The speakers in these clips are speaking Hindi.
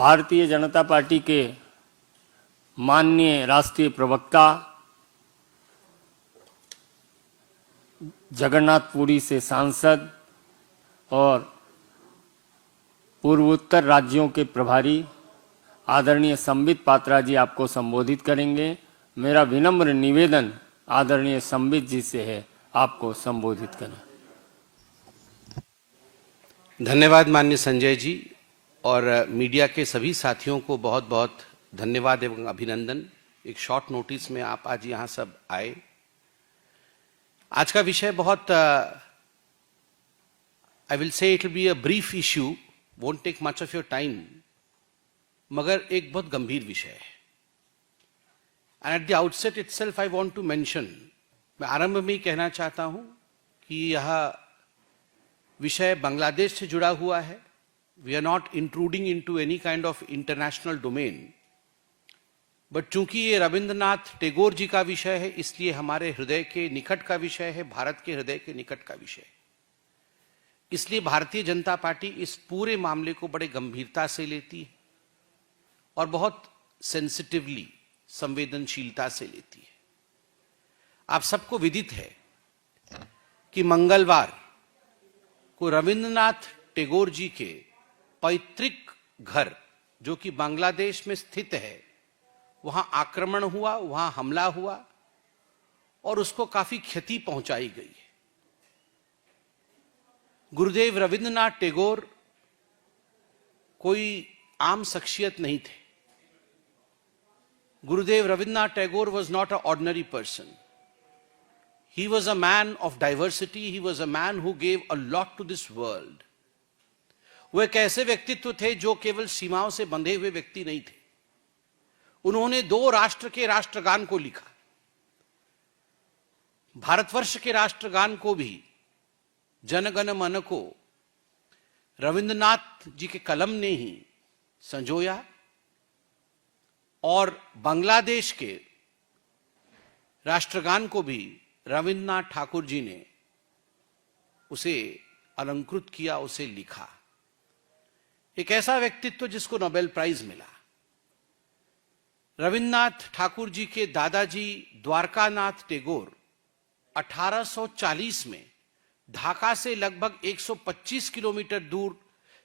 भारतीय जनता पार्टी के माननीय राष्ट्रीय प्रवक्ता जगन्नाथपुरी से सांसद और पूर्वोत्तर राज्यों के प्रभारी आदरणीय संबित पात्रा जी आपको संबोधित करेंगे। मेरा विनम्र निवेदन आदरणीय संबित जी से है, आपको संबोधित करें। धन्यवाद माननीय संजय जी और मीडिया के सभी साथियों को बहुत बहुत धन्यवाद एवं अभिनंदन। एक शॉर्ट नोटिस में आप आज यहाँ सब आए। आज का विषय बहुत I will say it will be a brief issue, won't take much of your time, मगर एक बहुत गंभीर विषय है। And at the outset itself I want to mention, मैं आरंभ में ही कहना चाहता हूं कि यह विषय बांग्लादेश से जुड़ा हुआ है। We are not intruding into any kind of international domain, but चूंकि ये रविंद्रनाथ टैगोर जी का विषय है, इसलिए हमारे हृदय के निकट का विषय है, भारत के हृदय के निकट का विषय। इसलिए भारतीय जनता पार्टी इस पूरे मामले को बड़े गंभीरता से लेती है और बहुत सेंसिटिवली, संवेदनशीलता से लेती है। आप सबको विदित है कि मंगलवार को रविंद्रनाथ टैगोर जी के पैतृक घर, जो कि बांग्लादेश में स्थित है, वहां आक्रमण हुआ, वहां हमला हुआ और उसको काफी क्षति पहुंचाई गई है। गुरुदेव रविंद्रनाथ टैगोर कोई आम शख्सियत नहीं थे। Gurudev Rabindranath Tagore was not an ordinary person. He was a man of diversity. He was a man who gave a lot to this world. वो एक ऐसे व्यक्तित्व थे जो केवल सीमाओं से बंधे हुए व्यक्ति नहीं थे। उन्होंने 2 राष्ट्र के राष्ट्रगान को लिखा। भारतवर्ष के राष्ट्रगान को भी, जन गण मन को, रविंद्रनाथ जी के कलम ने ही संजोया और बांग्लादेश के राष्ट्रगान को भी रविंद्रनाथ ठाकुर जी ने उसे अलंकृत किया, उसे लिखा। एक ऐसा व्यक्तित्व जिसको नोबेल प्राइज मिला। रविंद्रनाथ ठाकुर जी के दादाजी द्वारकानाथ टैगोर 1840 में ढाका से लगभग 125 किलोमीटर दूर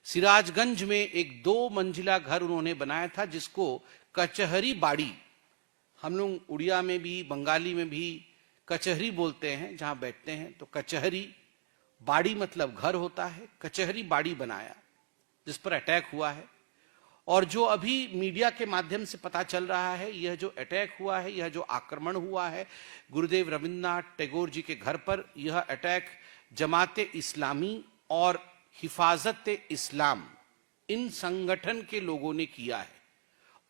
सिराजगंज में एक 2 मंजिला घर उन्होंने बनाया था, जिसको कचहरी बाड़ी, हम लोग उड़िया में भी बंगाली में भी कचहरी बोलते हैं जहां बैठते हैं, तो कचहरी बाड़ी मतलब घर होता है। कचहरी बाड़ी बनाया जिस पर अटैक हुआ है। और जो अभी मीडिया के माध्यम से पता चल रहा है, यह जो अटैक हुआ है, यह जो आक्रमण हुआ है गुरुदेव रविंद्रनाथ टैगोर जी के घर पर, यह अटैक जमाते इस्लामी और हिफाजत इस्लाम, इन संगठन के लोगों ने किया है।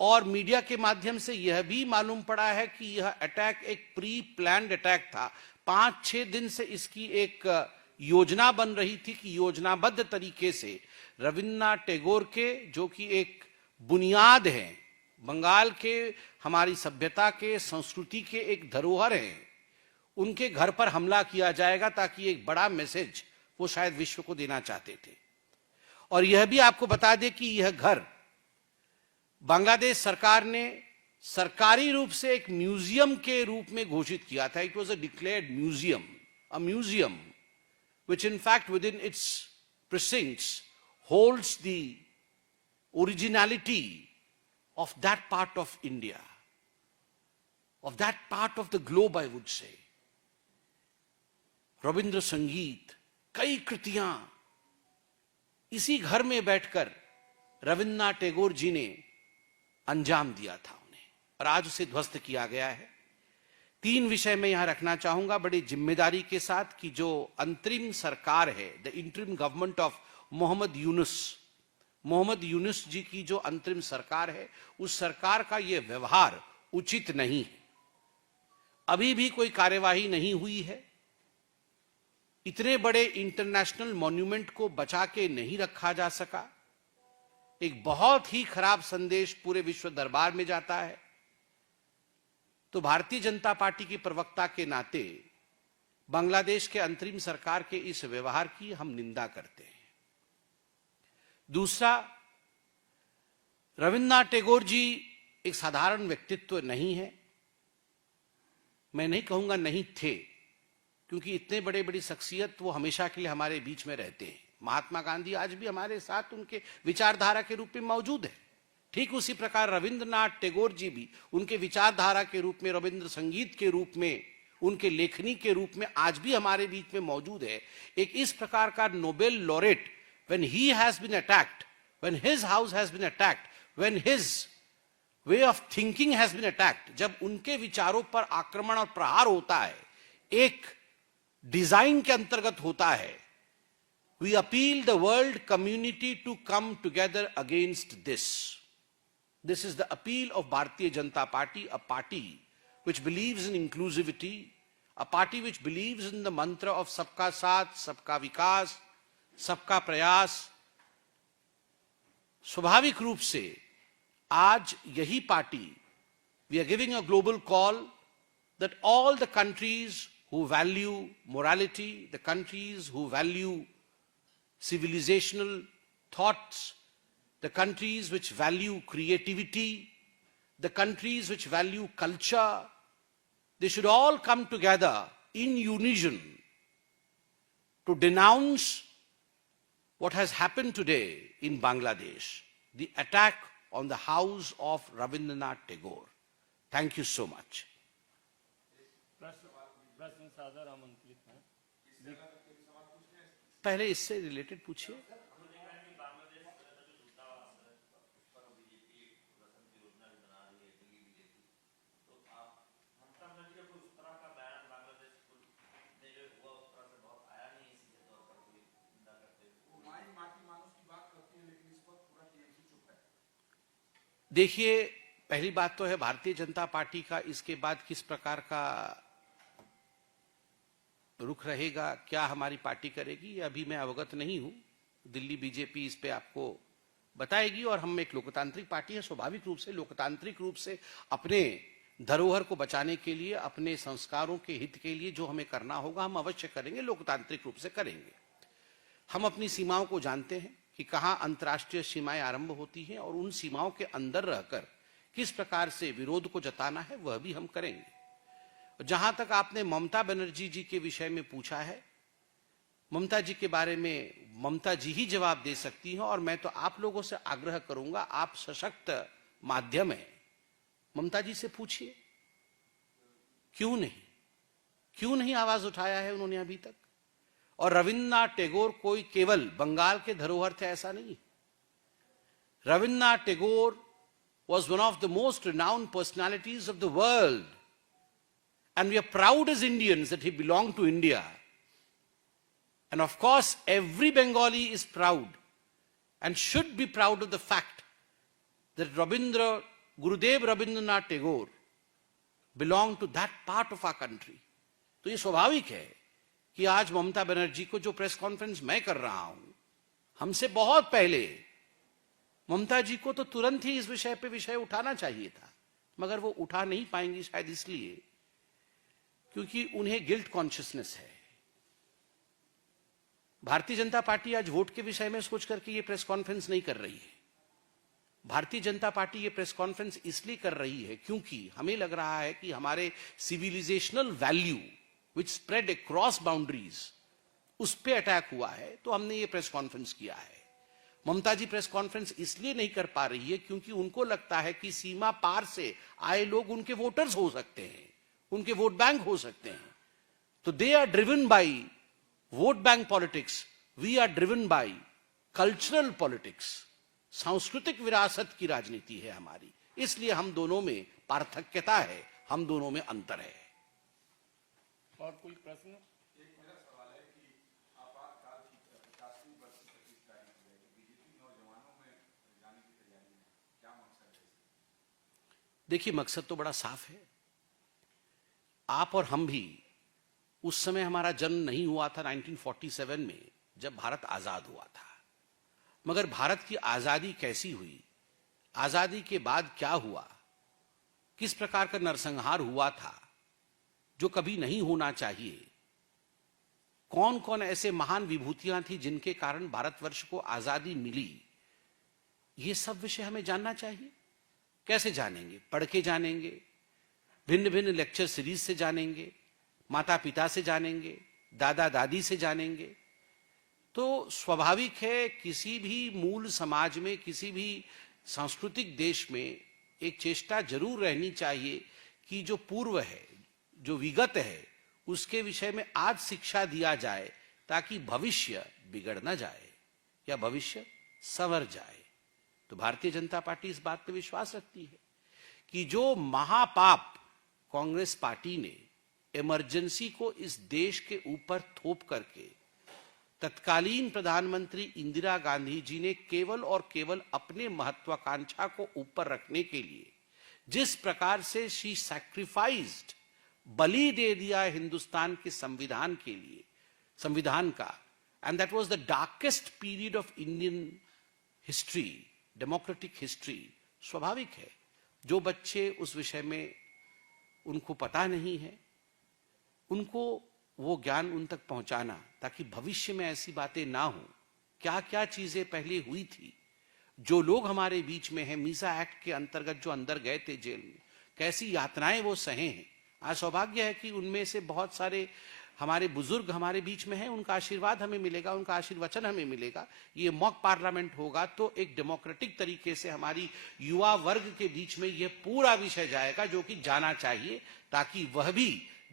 और मीडिया के माध्यम से यह भी मालूम पड़ा है कि यह अटैक एक प्री प्लान्ड अटैक था। 5-6 दिन से इसकी एक योजना बन रही थी कि योजनाबद्ध तरीके से रविंद्रनाथ टैगोर के, जो कि एक बुनियाद है, बंगाल के, हमारी सभ्यता के, संस्कृति के एक धरोहर हैं, उनके घर पर हमला किया जाएगा ताकि एक बड़ा मैसेज वो शायद विश्व को देना चाहते थे। और यह भी आपको बता दें कि यह घर बांग्लादेश सरकार ने सरकारी रूप से एक म्यूजियम के रूप में घोषित किया था। It was a declared museum, a museum which in fact within its precincts holds the originality of that part of India, of that part of the globe, I would say. Ravindra संगीत, कई कृतियां इसी घर में बैठकर रविंद्रनाथ टैगोर जी ने अंजाम दिया था उन्हें, और आज उसे ध्वस्त किया गया है। 3 विषय में यहां रखना चाहूंगा बड़ी जिम्मेदारी के साथ कि जो अंतरिम सरकार है, the interim government of Mohammad Yunus ji की जो अंतरिम सरकार है, उस सरकार का यह व्यवहार उचित नहीं है। अभी भी कोई कार्यवाही नहीं हुई है। इतने बड़े इंटरनेशनल मॉन्यूमेंट को बचा के नहीं रखा जा सका। एक बहुत ही खराब संदेश पूरे विश्व दरबार में जाता है। तो भारतीय जनता पार्टी की प्रवक्ता के नाते बांग्लादेश के अंतरिम सरकार के इस व्यवहार की हम निंदा करते हैं। दूसरा, रविन्द्रनाथ टैगोर जी एक साधारण व्यक्तित्व नहीं है। मैं नहीं कहूंगा नहीं थे, क्योंकि इतने बड़े बड़ी शख्सियत वो हमेशा के लिए हमारे बीच में रहते हैं। महात्मा गांधी आज भी हमारे साथ उनके विचारधारा के रूप में मौजूद है। ठीक उसी प्रकार रविन्द्रनाथ टैगोर जी भी उनके विचारधारा के रूप में, रविंद्र संगीत के रूप में, उनके लेखनी के रूप में आज भी हमारे बीच में मौजूद है। एक इस प्रकार का Nobel laureate, when he has been attacked, when his house has been attacked, when his way of thinking has been attacked, जब उनके विचारों पर आक्रमण और प्रहार होता है, एक डिजाइन के अंतर्गत होता है, we appeal the world community to come together against this. This is the appeal of Bharatiya Janata Party, a party which believes in inclusivity, a party which believes in the mantra of सबका साथ, सबका विकास, सबका प्रयास। स्वाभाविक रूप से आज यही party, we are giving a global call that all the countries who value morality, the countries who value civilizational thoughts, the countries which value creativity, the countries which value culture, they should all come together in unison to denounce what has happened today in Bangladesh, the attack on the house of Rabindranath Tagore. Thank you so much. प्रश्न सादर आमंत्रित हैं। पहले इससे रिलेटेड पूछिए। देखिए, पहली बात तो है भारतीय जनता पार्टी का इसके बाद किस प्रकार का रुख रहेगा, क्या हमारी पार्टी करेगी, ये अभी मैं अवगत नहीं हूं। दिल्ली बीजेपी इस पे आपको बताएगी। और हम एक लोकतांत्रिक पार्टी है, स्वाभाविक रूप से लोकतांत्रिक रूप से अपने धरोहर को बचाने के लिए, अपने संस्कारों के हित के लिए जो हमें करना होगा हम अवश्य करेंगे, लोकतांत्रिक रूप से करेंगे। हम अपनी सीमाओं को जानते हैं कि कहाँ अंतर्राष्ट्रीय सीमाएं आरंभ होती हैं, और उन सीमाओं के अंदर रहकर किस प्रकार से विरोध को जताना है वह भी हम करेंगे। जहां तक आपने ममता बनर्जी जी के विषय में पूछा है, ममता जी के बारे में ममता जी ही जवाब दे सकती हैं, और मैं तो आप लोगों से आग्रह करूंगा, आप सशक्त माध्यम है, ममता जी से पूछिए क्यों नहीं आवाज उठाया है उन्होंने अभी तक। और रविन्द्रनाथ टैगोर कोई केवल बंगाल के धरोहर थे ऐसा नहीं। Rabindranath Tagore was one of the most renowned personalities of the world, and we are proud as Indians that he belonged to India. And of course, every Bengali is proud and should be proud of the fact that Gurudev Rabindranath Tagore belonged to that part of our country. तो ये स्वाभाविक है कि आज ममता बनर्जी को जो प्रेस कॉन्फ्रेंस मैं कर रहा हूं, हमसे बहुत पहले ममता जी को तो तुरंत ही इस विषय पे विषय उठाना चाहिए था, मगर वो उठा नहीं पाएंगी शायद इसलिए क्योंकि उन्हें गिल्ट कॉन्शियसनेस है। भारतीय जनता पार्टी आज वोट के विषय में सोच करके ये प्रेस कॉन्फ्रेंस नहीं कर रही है। भारतीय जनता पार्टी ये प्रेस कॉन्फ्रेंस इसलिए कर रही है क्योंकि हमें लग रहा है कि हमारे civilisational value which spread across boundaries, उस पे अटैक हुआ है, तो हमने ये प्रेस कॉन्फ्रेंस किया है। ममता जी प्रेस कॉन्फ्रेंस इसलिए नहीं कर पा रही है क्योंकि उनको लगता है कि सीमा पार से आए लोग उनके वोटर्स हो सकते हैं, उनके वोट बैंक हो सकते हैं। तो they are driven by vote bank politics, we are driven by cultural politics. सांस्कृतिक विरासत की राजनीति है हमारी, इसलिए हम दोनों में पार्थक्यता है, हम दोनों में अंतर है। और कोई प्रश्न? देखिए, मकसद तो बड़ा साफ है। आप और हम भी, उस समय हमारा जन्म नहीं हुआ था 1947 में जब भारत आजाद हुआ था, मगर भारत की आजादी कैसी हुई, आजादी के बाद क्या हुआ, किस प्रकार का नरसंहार हुआ था जो कभी नहीं होना चाहिए, कौन कौन ऐसे महान विभूतियां थी जिनके कारण भारतवर्ष को आजादी मिली, ये सब विषय हमें जानना चाहिए। कैसे जानेंगे? पढ़ के जानेंगे, भिन्न भिन्न लेक्चर सीरीज से जानेंगे, माता पिता से जानेंगे, दादा दादी से जानेंगे। तो स्वाभाविक है किसी भी मूल समाज में, किसी भी सांस्कृतिक देश में एक चेष्टा जरूर रहनी चाहिए कि जो पूर्व है, जो विगत है, उसके विषय में आज शिक्षा दिया जाए ताकि भविष्य बिगड़ न जाए या भविष्य संवर जाए। तो भारतीय जनता पार्टी इस बात पर विश्वास रखती है कि जो महापाप कांग्रेस पार्टी ने इमरजेंसी को इस देश के ऊपर थोप करके तत्कालीन प्रधानमंत्री इंदिरा गांधी जी ने केवल और केवल अपने महत्वाकांक्षा को ऊपर रखने के लिए जिस प्रकार से शी सैक्रिफाइस्ड, बलि दे दिया हिंदुस्तान के संविधान के लिए, संविधान का, and that was the darkest period of Indian history, democratic history. स्वाभाविक है जो बच्चे उस विषय में उनको पता नहीं है, उनको वो ज्ञान उन तक पहुंचाना ताकि भविष्य में ऐसी बातें ना हो। क्या क्या चीजें पहले हुई थी, जो लोग हमारे बीच में हैं, मीसा एक्ट के अंतर्गत जो अंदर गए थे जेल में, कैसी यातनाएं वो सहे हैं। आज सौभाग्य है कि उनमें से बहुत सारे हमारे बुजुर्ग हमारे बीच में हैं, उनका आशीर्वाद हमें मिलेगा, उनका आशीर्वचन हमें मिलेगा। ये मॉक पार्लियामेंट होगा तो एक डेमोक्रेटिक तरीके से हमारी युवा वर्ग के बीच में ये पूरा विषय जाएगा जो कि जाना चाहिए ताकि वह भी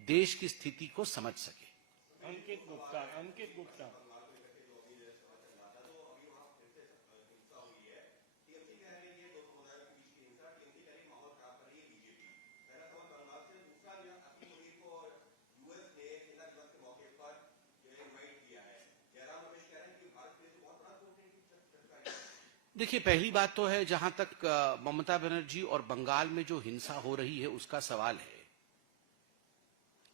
देश की स्थिति को समझ सके। अंकित गुप्ता। देखिए, पहली बात तो है जहां तक ममता बनर्जी और बंगाल में जो हिंसा हो रही है उसका सवाल है,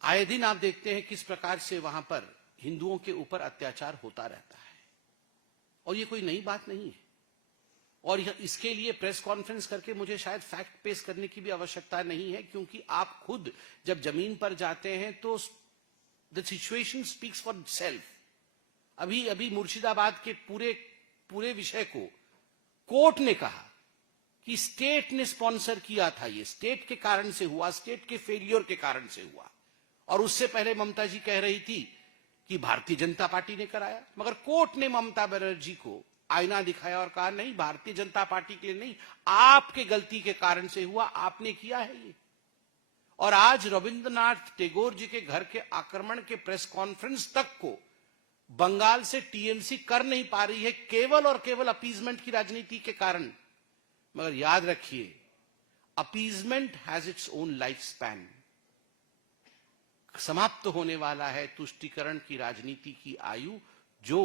आए दिन आप देखते हैं किस प्रकार से वहां पर हिंदुओं के ऊपर अत्याचार होता रहता है और ये कोई नई बात नहीं है। और इसके लिए प्रेस कॉन्फ्रेंस करके मुझे शायद फैक्ट पेश करने की भी आवश्यकता नहीं है, क्योंकि आप खुद जब जमीन पर जाते हैं तो the situation speaks for self. अभी अभी मुर्शिदाबाद के पूरे विषय को कोर्ट ने कहा कि स्टेट ने स्पॉन्सर किया था, ये स्टेट के कारण से हुआ, स्टेट के फेलियर के कारण से हुआ। और उससे पहले ममता जी कह रही थी कि भारतीय जनता पार्टी ने कराया, मगर कोर्ट ने ममता बनर्जी को आईना दिखाया और कहा नहीं, भारतीय जनता पार्टी के लिए नहीं, आपके गलती के कारण से हुआ, आपने किया है ये। और आज रविंद्रनाथ टैगोर जी के घर के आक्रमण के प्रेस कॉन्फ्रेंस तक को बंगाल से टीएमसी कर नहीं पा रही है, केवल और केवल अपीजमेंट की राजनीति के कारण। मगर याद रखिए, appeasement has its own life span. समाप्त होने वाला है तुष्टीकरण की राजनीति की आयु जो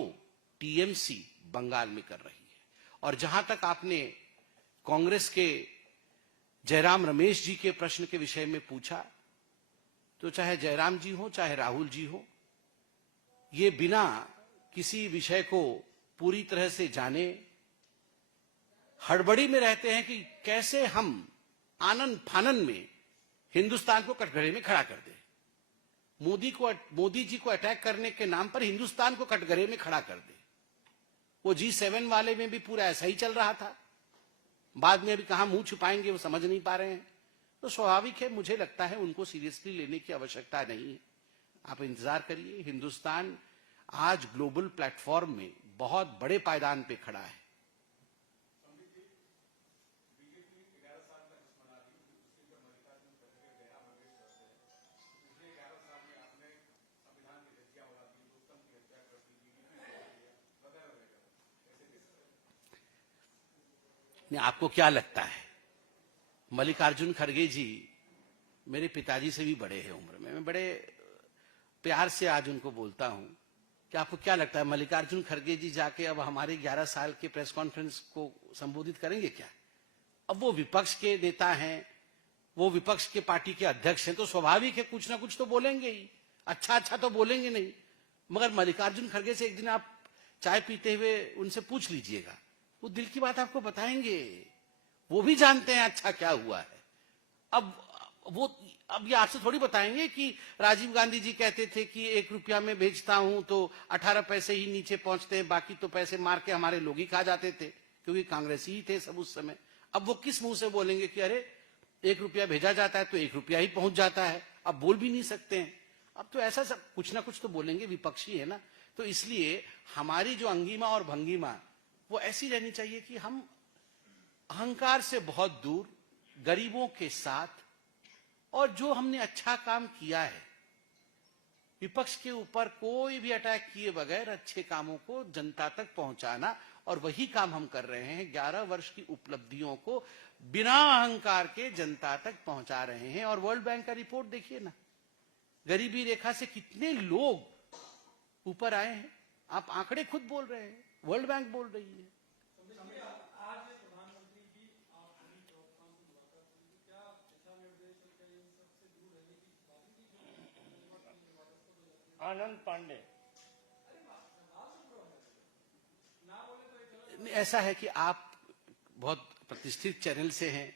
टीएमसी बंगाल में कर रही है। और जहां तक आपने कांग्रेस के जयराम रमेश जी के प्रश्न के विषय में पूछा, तो चाहे जयराम जी हो चाहे राहुल जी हो, ये बिना किसी विषय को पूरी तरह से जाने हड़बड़ी में रहते हैं कि कैसे हम आनन फानन में हिंदुस्तान को कटघरे में खड़ा कर दें। मोदी जी को अटैक करने के नाम पर हिंदुस्तान को कटघरे में खड़ा कर दे। वो G7 वाले में भी पूरा ऐसा ही चल रहा था, बाद में अभी कहां मुंह छुपाएंगे वो समझ नहीं पा रहे हैं। तो स्वाभाविक है, मुझे लगता है उनको सीरियसली लेने की आवश्यकता नहीं है। आप इंतजार करिए, हिंदुस्तान आज ग्लोबल प्लेटफॉर्म में बहुत बड़े पायदान पे खड़ा है। आपको क्या लगता है, मल्लिकार्जुन खड़गे जी मेरे पिताजी से भी बड़े हैं उम्र में, मैं बड़े प्यार से आज उनको बोलता हूं कि आपको क्या लगता है मल्लिकार्जुन खड़गे जी जाके अब हमारे 11 साल के प्रेस कॉन्फ्रेंस को संबोधित करेंगे क्या? अब वो विपक्ष के नेता हैं, वो विपक्ष के पार्टी के अध्यक्ष हैं, तो स्वाभाविक है कुछ ना कुछ तो बोलेंगे ही, अच्छा तो बोलेंगे नहीं। मगर मल्लिकार्जुन खड़गे से एक दिन आप चाय पीते हुए उनसे पूछ लीजिएगा, वो दिल की बात आपको बताएंगे। वो भी जानते हैं अच्छा क्या हुआ है। अब ये आपसे थोड़ी बताएंगे कि राजीव गांधी जी कहते थे कि 1 रुपया में भेजता हूं तो 18 पैसे ही नीचे पहुंचते हैं, बाकी तो पैसे मार के हमारे लोग ही खा जाते थे। क्योंकि कांग्रेसी ही थे सब उस समय। अब वो किस मुंह से बोलेंगे कि अरे 1 रुपया भेजा जाता है तो 1 रुपया ही पहुंच जाता है, अब बोल भी नहीं सकते हैं। अब तो ऐसा सब कुछ ना कुछ तो बोलेंगे, विपक्षी है ना। तो इसलिए हमारी जो अंगिमा और भंगिमा वो ऐसी रहनी चाहिए कि हम अहंकार से बहुत दूर, गरीबों के साथ, और जो हमने अच्छा काम किया है, विपक्ष के ऊपर कोई भी अटैक किए बगैर अच्छे कामों को जनता तक पहुंचाना, और वही काम हम कर रहे हैं। 11 वर्ष की उपलब्धियों को बिना अहंकार के जनता तक पहुंचा रहे हैं। और वर्ल्ड बैंक का रिपोर्ट देखिए ना, गरीबी रेखा से कितने लोग ऊपर आए हैं। आप आंकड़े खुद बोल रहे हैं, वर्ल्ड बैंक बोल रही है। आनंद पांडे, ऐसा है कि आप बहुत प्रतिष्ठित चैनल से हैं,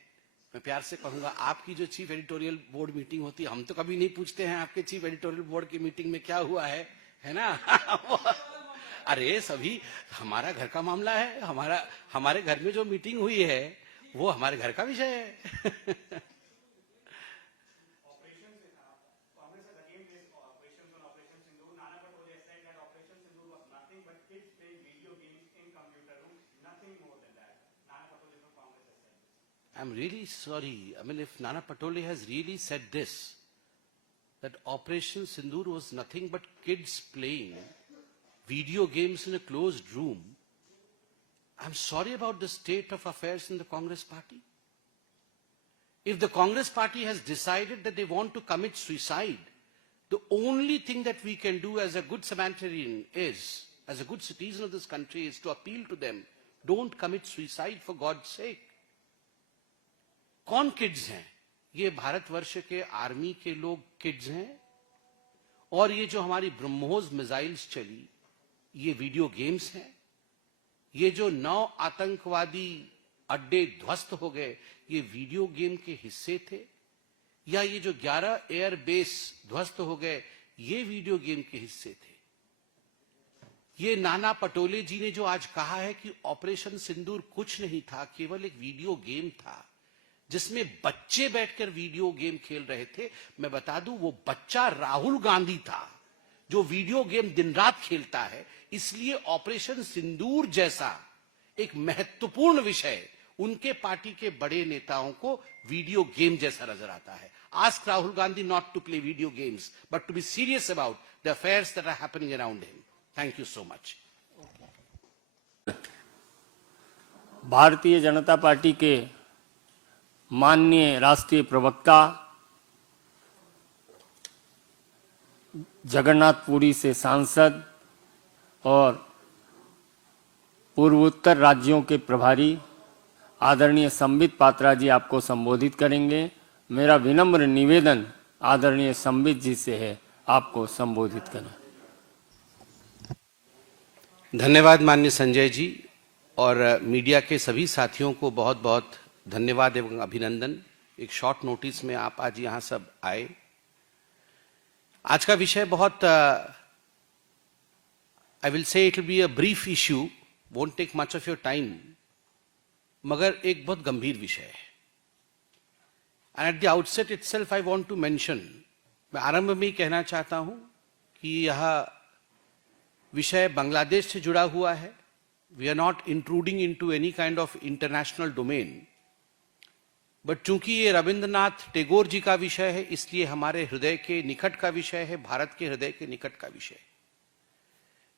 मैं प्यार से कहूंगा, आपकी जो चीफ एडिटोरियल बोर्ड मीटिंग होती है, हम तो कभी नहीं पूछते हैं आपके चीफ एडिटोरियल बोर्ड की मीटिंग में क्या हुआ है ना। अरे सभी हमारा घर का मामला है, हमारे घर में जो मीटिंग हुई है वो हमारे घर का विषय है। I'm really sorry. I mean, if Nana Patole has really said this, that Operation Sindoor was nothing but kids playing video games in a closed room, I'm sorry about the state of affairs in the Congress party. If the Congress party has decided that they want to commit suicide, the only thing that we can do as a good Samaritan is, as a good citizen of this country, is to appeal to them, don't commit suicide for God's sake. कौन किड्स हैं? ये भारतवर्ष के आर्मी के लोग किड्स हैं, और ये जो हमारी ब्रह्मोस मिसाइल्स चली, ये वीडियो गेम्स हैं। ये जो 9 आतंकवादी अड्डे ध्वस्त हो गए, ये वीडियो गेम के हिस्से थे। या ये जो 11 एयरबेस ध्वस्त हो गए, ये वीडियो गेम के हिस्से थे। ये नाना पटोले जी ने जो आज कहा है कि ऑपरेशन सिंदूर कुछ नहीं था, केवल एक वीडियो गेम था जिसमें बच्चे बैठकर वीडियो गेम खेल रहे थे। मैं बता दूं, वो बच्चा राहुल गांधी था जो वीडियो गेम दिन रात खेलता है। इसलिए ऑपरेशन सिंदूर जैसा एक महत्वपूर्ण विषय उनके पार्टी के बड़े नेताओं को वीडियो गेम जैसा नजर आता है। Ask Rahul Gandhi not to play video games but to be serious about the affairs that are happening around him. Thank you so much. Bharatiya Janata party के माननीय राष्ट्रीय प्रवक्ता जगन्नाथपुरी से सांसद और पूर्वोत्तर राज्यों के प्रभारी आदरणीय संबित पात्रा जी आपको संबोधित करेंगे। मेरा विनम्र निवेदन आदरणीय संबित जी से है, आपको संबोधित करें। धन्यवाद माननीय संजय जी, और मीडिया के सभी साथियों को बहुत बहुत धन्यवाद एवं अभिनंदन। एक शॉर्ट नोटिस में आप आज यहां सब आए। आज का विषय बहुत I will say it will be a brief issue, won't take much of your time, मगर एक बहुत गंभीर विषय है। And at the outset itself I want to mention, मैं आरंभ में ही कहना चाहता हूं कि यह विषय बांग्लादेश से जुड़ा हुआ है। We are not intruding into any kind of international domain, but चूंकि ये रविंद्रनाथ टैगोर जी का विषय है, इसलिए हमारे हृदय के निकट का विषय है, भारत के हृदय के निकट का विषय।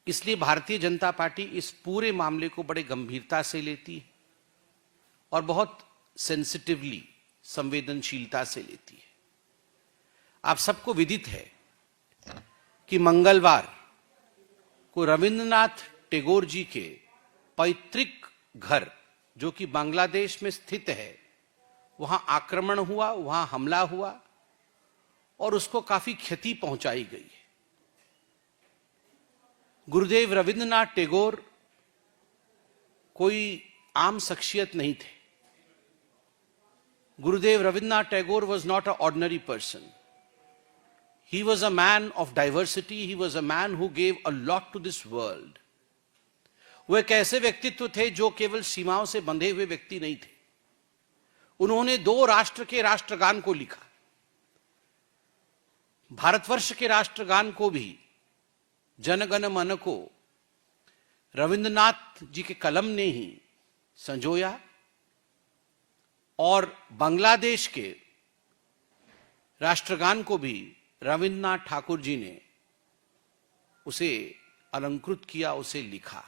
इसलिए भारतीय जनता पार्टी इस पूरे मामले को बड़े गंभीरता से लेती है और बहुत सेंसिटिवली, संवेदनशीलता से लेती है। आप सबको विदित है कि मंगलवार को रविंद्रनाथ टैगोर जी के पैतृक घर, जो कि बांग्लादेश में स्थित है, वहां आक्रमण हुआ, वहां हमला हुआ और उसको काफी क्षति पहुंचाई गई है। गुरुदेव रविंद्रनाथ टैगोर कोई आम शख्सियत नहीं थे। Gurudev Rabindranath Tagore was not an ordinary person. He was a man of diversity. He was a man who gave a lot to this world. वो एक ऐसे व्यक्तित्व थे जो केवल सीमाओं से बंधे हुए व्यक्ति नहीं थे। उन्होंने 2 राष्ट्र के राष्ट्रगान को लिखा। भारतवर्ष के राष्ट्रगान को भी, जन गण मन को, रविंद्रनाथ जी के कलम ने ही संजोया, और बांग्लादेश के राष्ट्रगान को भी रविंद्रनाथ ठाकुर जी ने उसे अलंकृत किया, उसे लिखा।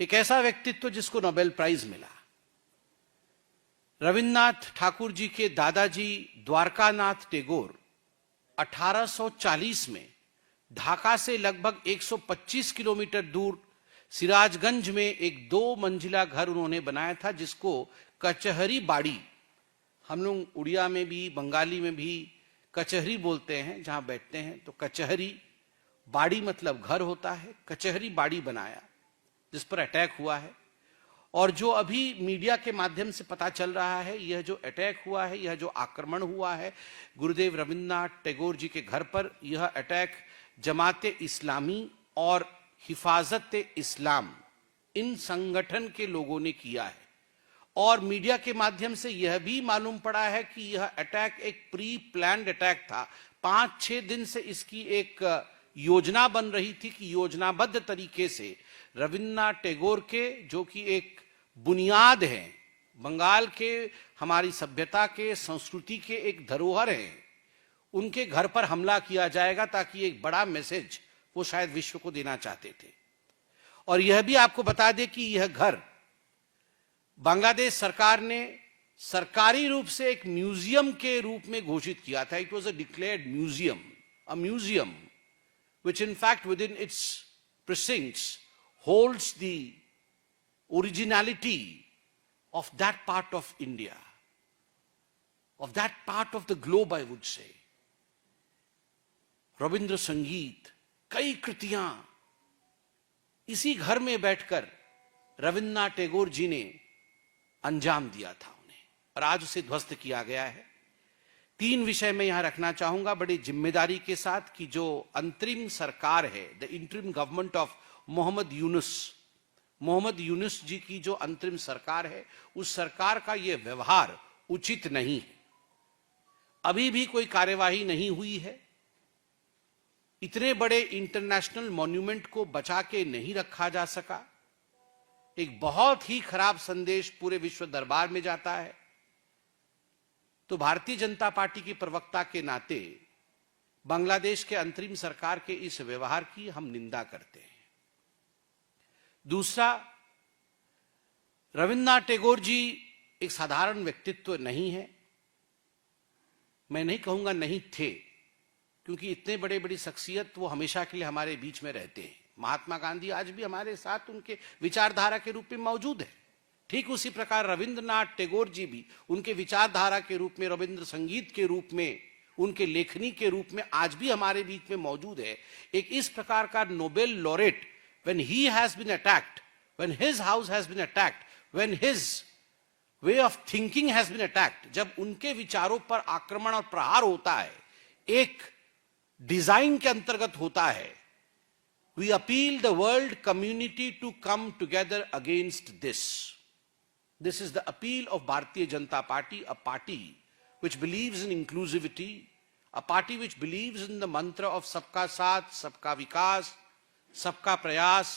एक ऐसा व्यक्तित्व जिसको नोबेल प्राइज मिला। रविंद्रनाथ ठाकुर जी के दादाजी द्वारकानाथ टैगोर 1840 में ढाका से लगभग 125 किलोमीटर दूर सिराजगंज में एक 2 मंजिला घर उन्होंने बनाया था, जिसको कचहरी बाड़ी, हम लोग उड़िया में भी बंगाली में भी कचहरी बोलते हैं जहां बैठते हैं, तो कचहरी बाड़ी मतलब घर होता है। कचहरी बाड़ी बनाया जिस पर अटैक हुआ है। और जो अभी मीडिया के माध्यम से पता चल रहा है, यह जो अटैक हुआ है, यह जो आक्रमण हुआ है गुरुदेव रविंद्रनाथ टैगोर जी के घर पर, यह अटैक जमाते इस्लामी और हिफाजत इस्लाम, इन संगठन के लोगों ने किया है। और मीडिया के माध्यम से यह भी मालूम पड़ा है कि यह अटैक एक प्री प्लान्ड अटैक था। 5-6 दिन से इसकी एक योजना बन रही थी कि योजनाबद्ध तरीके से रविंद्रनाथ टैगोर के, जो कि एक बुनियाद है बंगाल के, हमारी सभ्यता के, संस्कृति के एक धरोहर हैं, उनके घर पर हमला किया जाएगा, ताकि एक बड़ा मैसेज वो शायद विश्व को देना चाहते थे। और यह भी आपको बता दें कि यह घर बांग्लादेश सरकार ने सरकारी रूप से एक म्यूजियम के रूप में घोषित किया था। It was a declared museum, a museum which in fact within its precincts holds the originality of that part of India, of that part of the globe, I would say. Ravindra संगीत, कई कृतियां इसी घर में बैठकर रविंद्रनाथ टैगोर जी ने अंजाम दिया था उन्हें, और आज उसे ध्वस्त किया गया है। 3 विषय में यहां रखना चाहूंगा बड़ी जिम्मेदारी के साथ कि जो अंतरिम सरकार है, the interim government of Mohammad Yunus ji की जो अंतरिम सरकार है, उस सरकार का यह व्यवहार उचित नहीं है। अभी भी कोई कार्यवाही नहीं हुई है। इतने बड़े इंटरनेशनल मॉन्यूमेंट को बचा के नहीं रखा जा सका। एक बहुत ही खराब संदेश पूरे विश्व दरबार में जाता है। तो भारतीय जनता पार्टी की प्रवक्ता के नाते बांग्लादेश के अंतरिम सरकार के इस व्यवहार की हम निंदा करते हैं। दूसरा, रविंद्रनाथ टैगोर जी एक साधारण व्यक्तित्व नहीं है। मैं नहीं कहूंगा नहीं थे, क्योंकि इतने बड़े बड़ी शख्सियत वो हमेशा के लिए हमारे बीच में रहते हैं। महात्मा गांधी आज भी हमारे साथ उनके विचारधारा के रूप में मौजूद है। ठीक उसी प्रकार रविंद्रनाथ टैगोर जी भी उनके विचारधारा के रूप में, रविंद्र संगीत के रूप में, उनके लेखनी के रूप में आज भी हमारे बीच में मौजूद है। एक इस प्रकार का Nobel laureate, when he has been attacked, when his house has been attacked, when his way of thinking has been attacked, जब उनके विचारों पर आक्रमण और प्रहार होता है, एक डिजाइन के अंतर्गत होता है, we appeal the world community to come together against this. This is the appeal of Bharatiya Janata Party, a party which believes in inclusivity, a party which believes in the mantra of सबका साथ, सबका विकास, सबका प्रयास।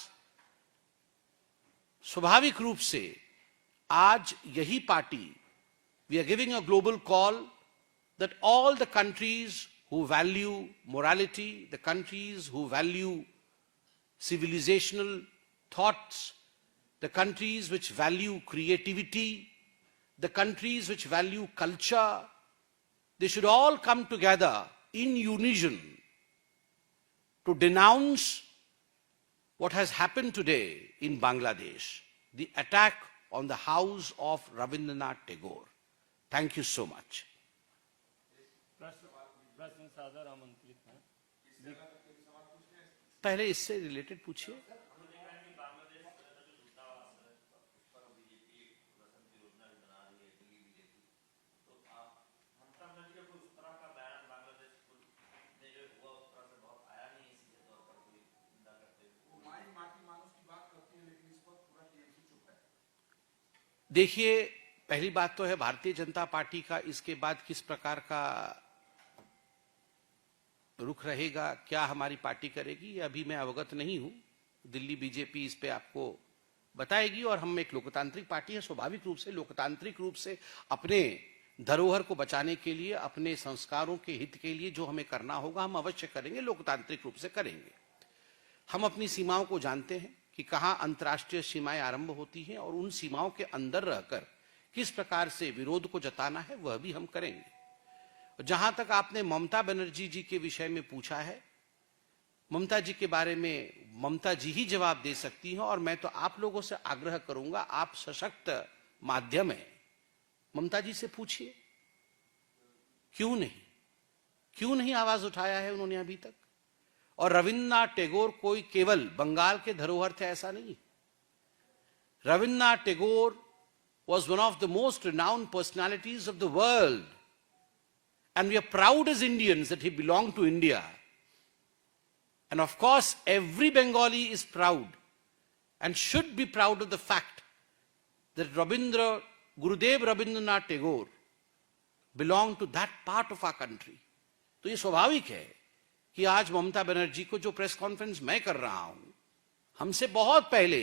स्वाभाविक रूप से आज यही party, we are giving a global call that all the countries who value morality, the countries who value civilizational thoughts, the countries which value creativity, the countries which value culture, they should all come together in unison to denounce what has happened today in Bangladesh, the attack on the house of Rabindranath Tagore. Thank you so much. प्रश्न सादर आमंत्रित हैं। पहले इससे रिलेटेड पूछिए। देखिए, पहली बात तो है भारतीय जनता पार्टी का इसके बाद किस प्रकार का रुख रहेगा, क्या हमारी पार्टी करेगी, ये अभी मैं अवगत नहीं हूं। दिल्ली बीजेपी इस पे आपको बताएगी। और हम एक लोकतांत्रिक पार्टी है, स्वाभाविक रूप से लोकतांत्रिक रूप से अपने धरोहर को बचाने के लिए, अपने संस्कारों के हित के लिए जो हमें करना होगा हम अवश्य करेंगे, लोकतांत्रिक रूप से करेंगे। हम अपनी सीमाओं को जानते हैं कि कहां अंतर्राष्ट्रीय सीमाएं आरंभ होती हैं और उन सीमाओं के अंदर रहकर किस प्रकार से विरोध को जताना है वह भी हम करेंगे। जहां तक आपने ममता बनर्जी जी के विषय में पूछा है, ममता जी के बारे में ममता जी ही जवाब दे सकती हैं। और मैं तो आप लोगों से आग्रह करूंगा, आप सशक्त माध्यम है, ममता जी से पूछिए क्यों नहीं आवाज उठाया है उन्होंने अभी तक। और रविन्द्रनाथ टैगोर कोई केवल बंगाल के धरोहर थे ऐसा नहीं। Rabindranath Tagore was one of the most renowned personalities of the world, and we are proud as Indians that he belonged to India. And of course, every Bengali is proud and should be proud of the fact that Gurudev Rabindranath Tagore belonged to that part of our country. तो ये स्वाभाविक है कि आज ममता बनर्जी को जो प्रेस कॉन्फ्रेंस मैं कर रहा हूं, हमसे बहुत पहले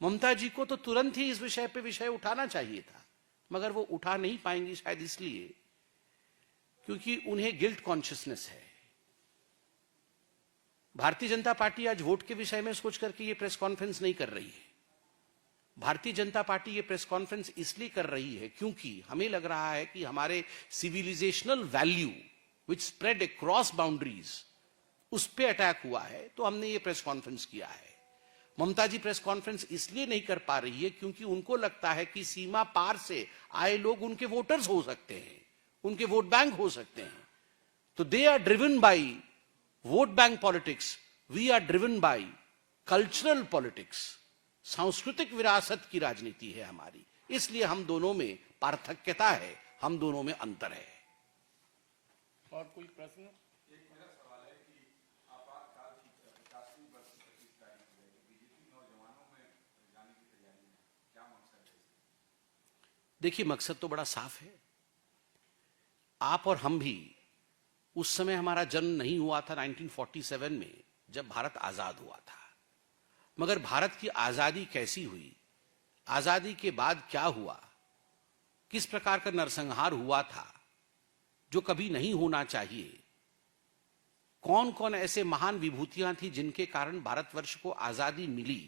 ममता जी को तो तुरंत ही इस विषय पे विषय उठाना चाहिए था, मगर वो उठा नहीं पाएंगी शायद इसलिए क्योंकि उन्हें गिल्ट कॉन्शियसनेस है। भारतीय जनता पार्टी आज वोट के विषय में सोच करके ये प्रेस कॉन्फ्रेंस नहीं कर रही है। भारतीय जनता पार्टी ये प्रेस कॉन्फ्रेंस इसलिए कर रही है क्योंकि हमें लग रहा है कि हमारे civilisational value which spread across boundaries उस पे अटैक हुआ है, तो हमने ये प्रेस कॉन्फ्रेंस किया है। ममता जी प्रेस कॉन्फ्रेंस इसलिए नहीं कर पा रही है क्योंकि उनको लगता है कि सीमा पार से आए लोग उनके वोटर्स हो सकते हैं, उनके वोट बैंक हो सकते हैं। तो they are driven by vote bank politics, we are driven by cultural politics. सांस्कृतिक विरासत की राजनीति है हमारी, इसलिए हम दोनों में पार्थक्यता है, हम दोनों में अंतर है। और कोई प्रश्न? देखिए, मकसद तो बड़ा साफ है। आप और हम भी उस समय, हमारा जन्म नहीं हुआ था 1947 में जब भारत आजाद हुआ था, मगर भारत की आजादी कैसी हुई, आजादी के बाद क्या हुआ, किस प्रकार का नरसंहार हुआ था जो कभी नहीं होना चाहिए, कौन कौन ऐसे महान विभूतियां थी जिनके कारण भारतवर्ष को आजादी मिली,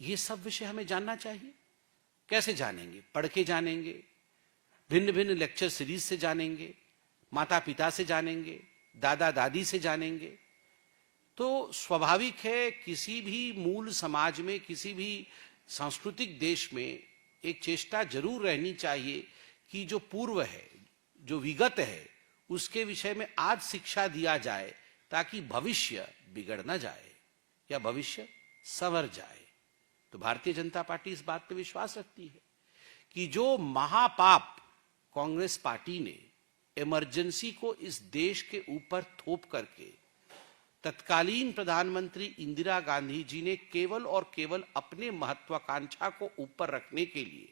ये सब विषय हमें जानना चाहिए। कैसे जानेंगे? पढ़ के जानेंगे, भिन्न भिन्न लेक्चर सीरीज से जानेंगे, माता पिता से जानेंगे, दादा दादी से जानेंगे। तो स्वाभाविक है किसी भी मूल समाज में, किसी भी सांस्कृतिक देश में एक चेष्टा जरूर रहनी चाहिए कि जो पूर्व है, जो विगत है, उसके विषय में आज शिक्षा दिया जाए ताकि भविष्य बिगड़ न जाए या भविष्य संवर जाए। तो भारतीय जनता पार्टी इस बात पे विश्वास रखती है कि जो महापाप कांग्रेस पार्टी ने इमरजेंसी को इस देश के ऊपर थोप करके तत्कालीन प्रधानमंत्री इंदिरा गांधी जी ने केवल और केवल अपने महत्वाकांक्षा को ऊपर रखने के लिए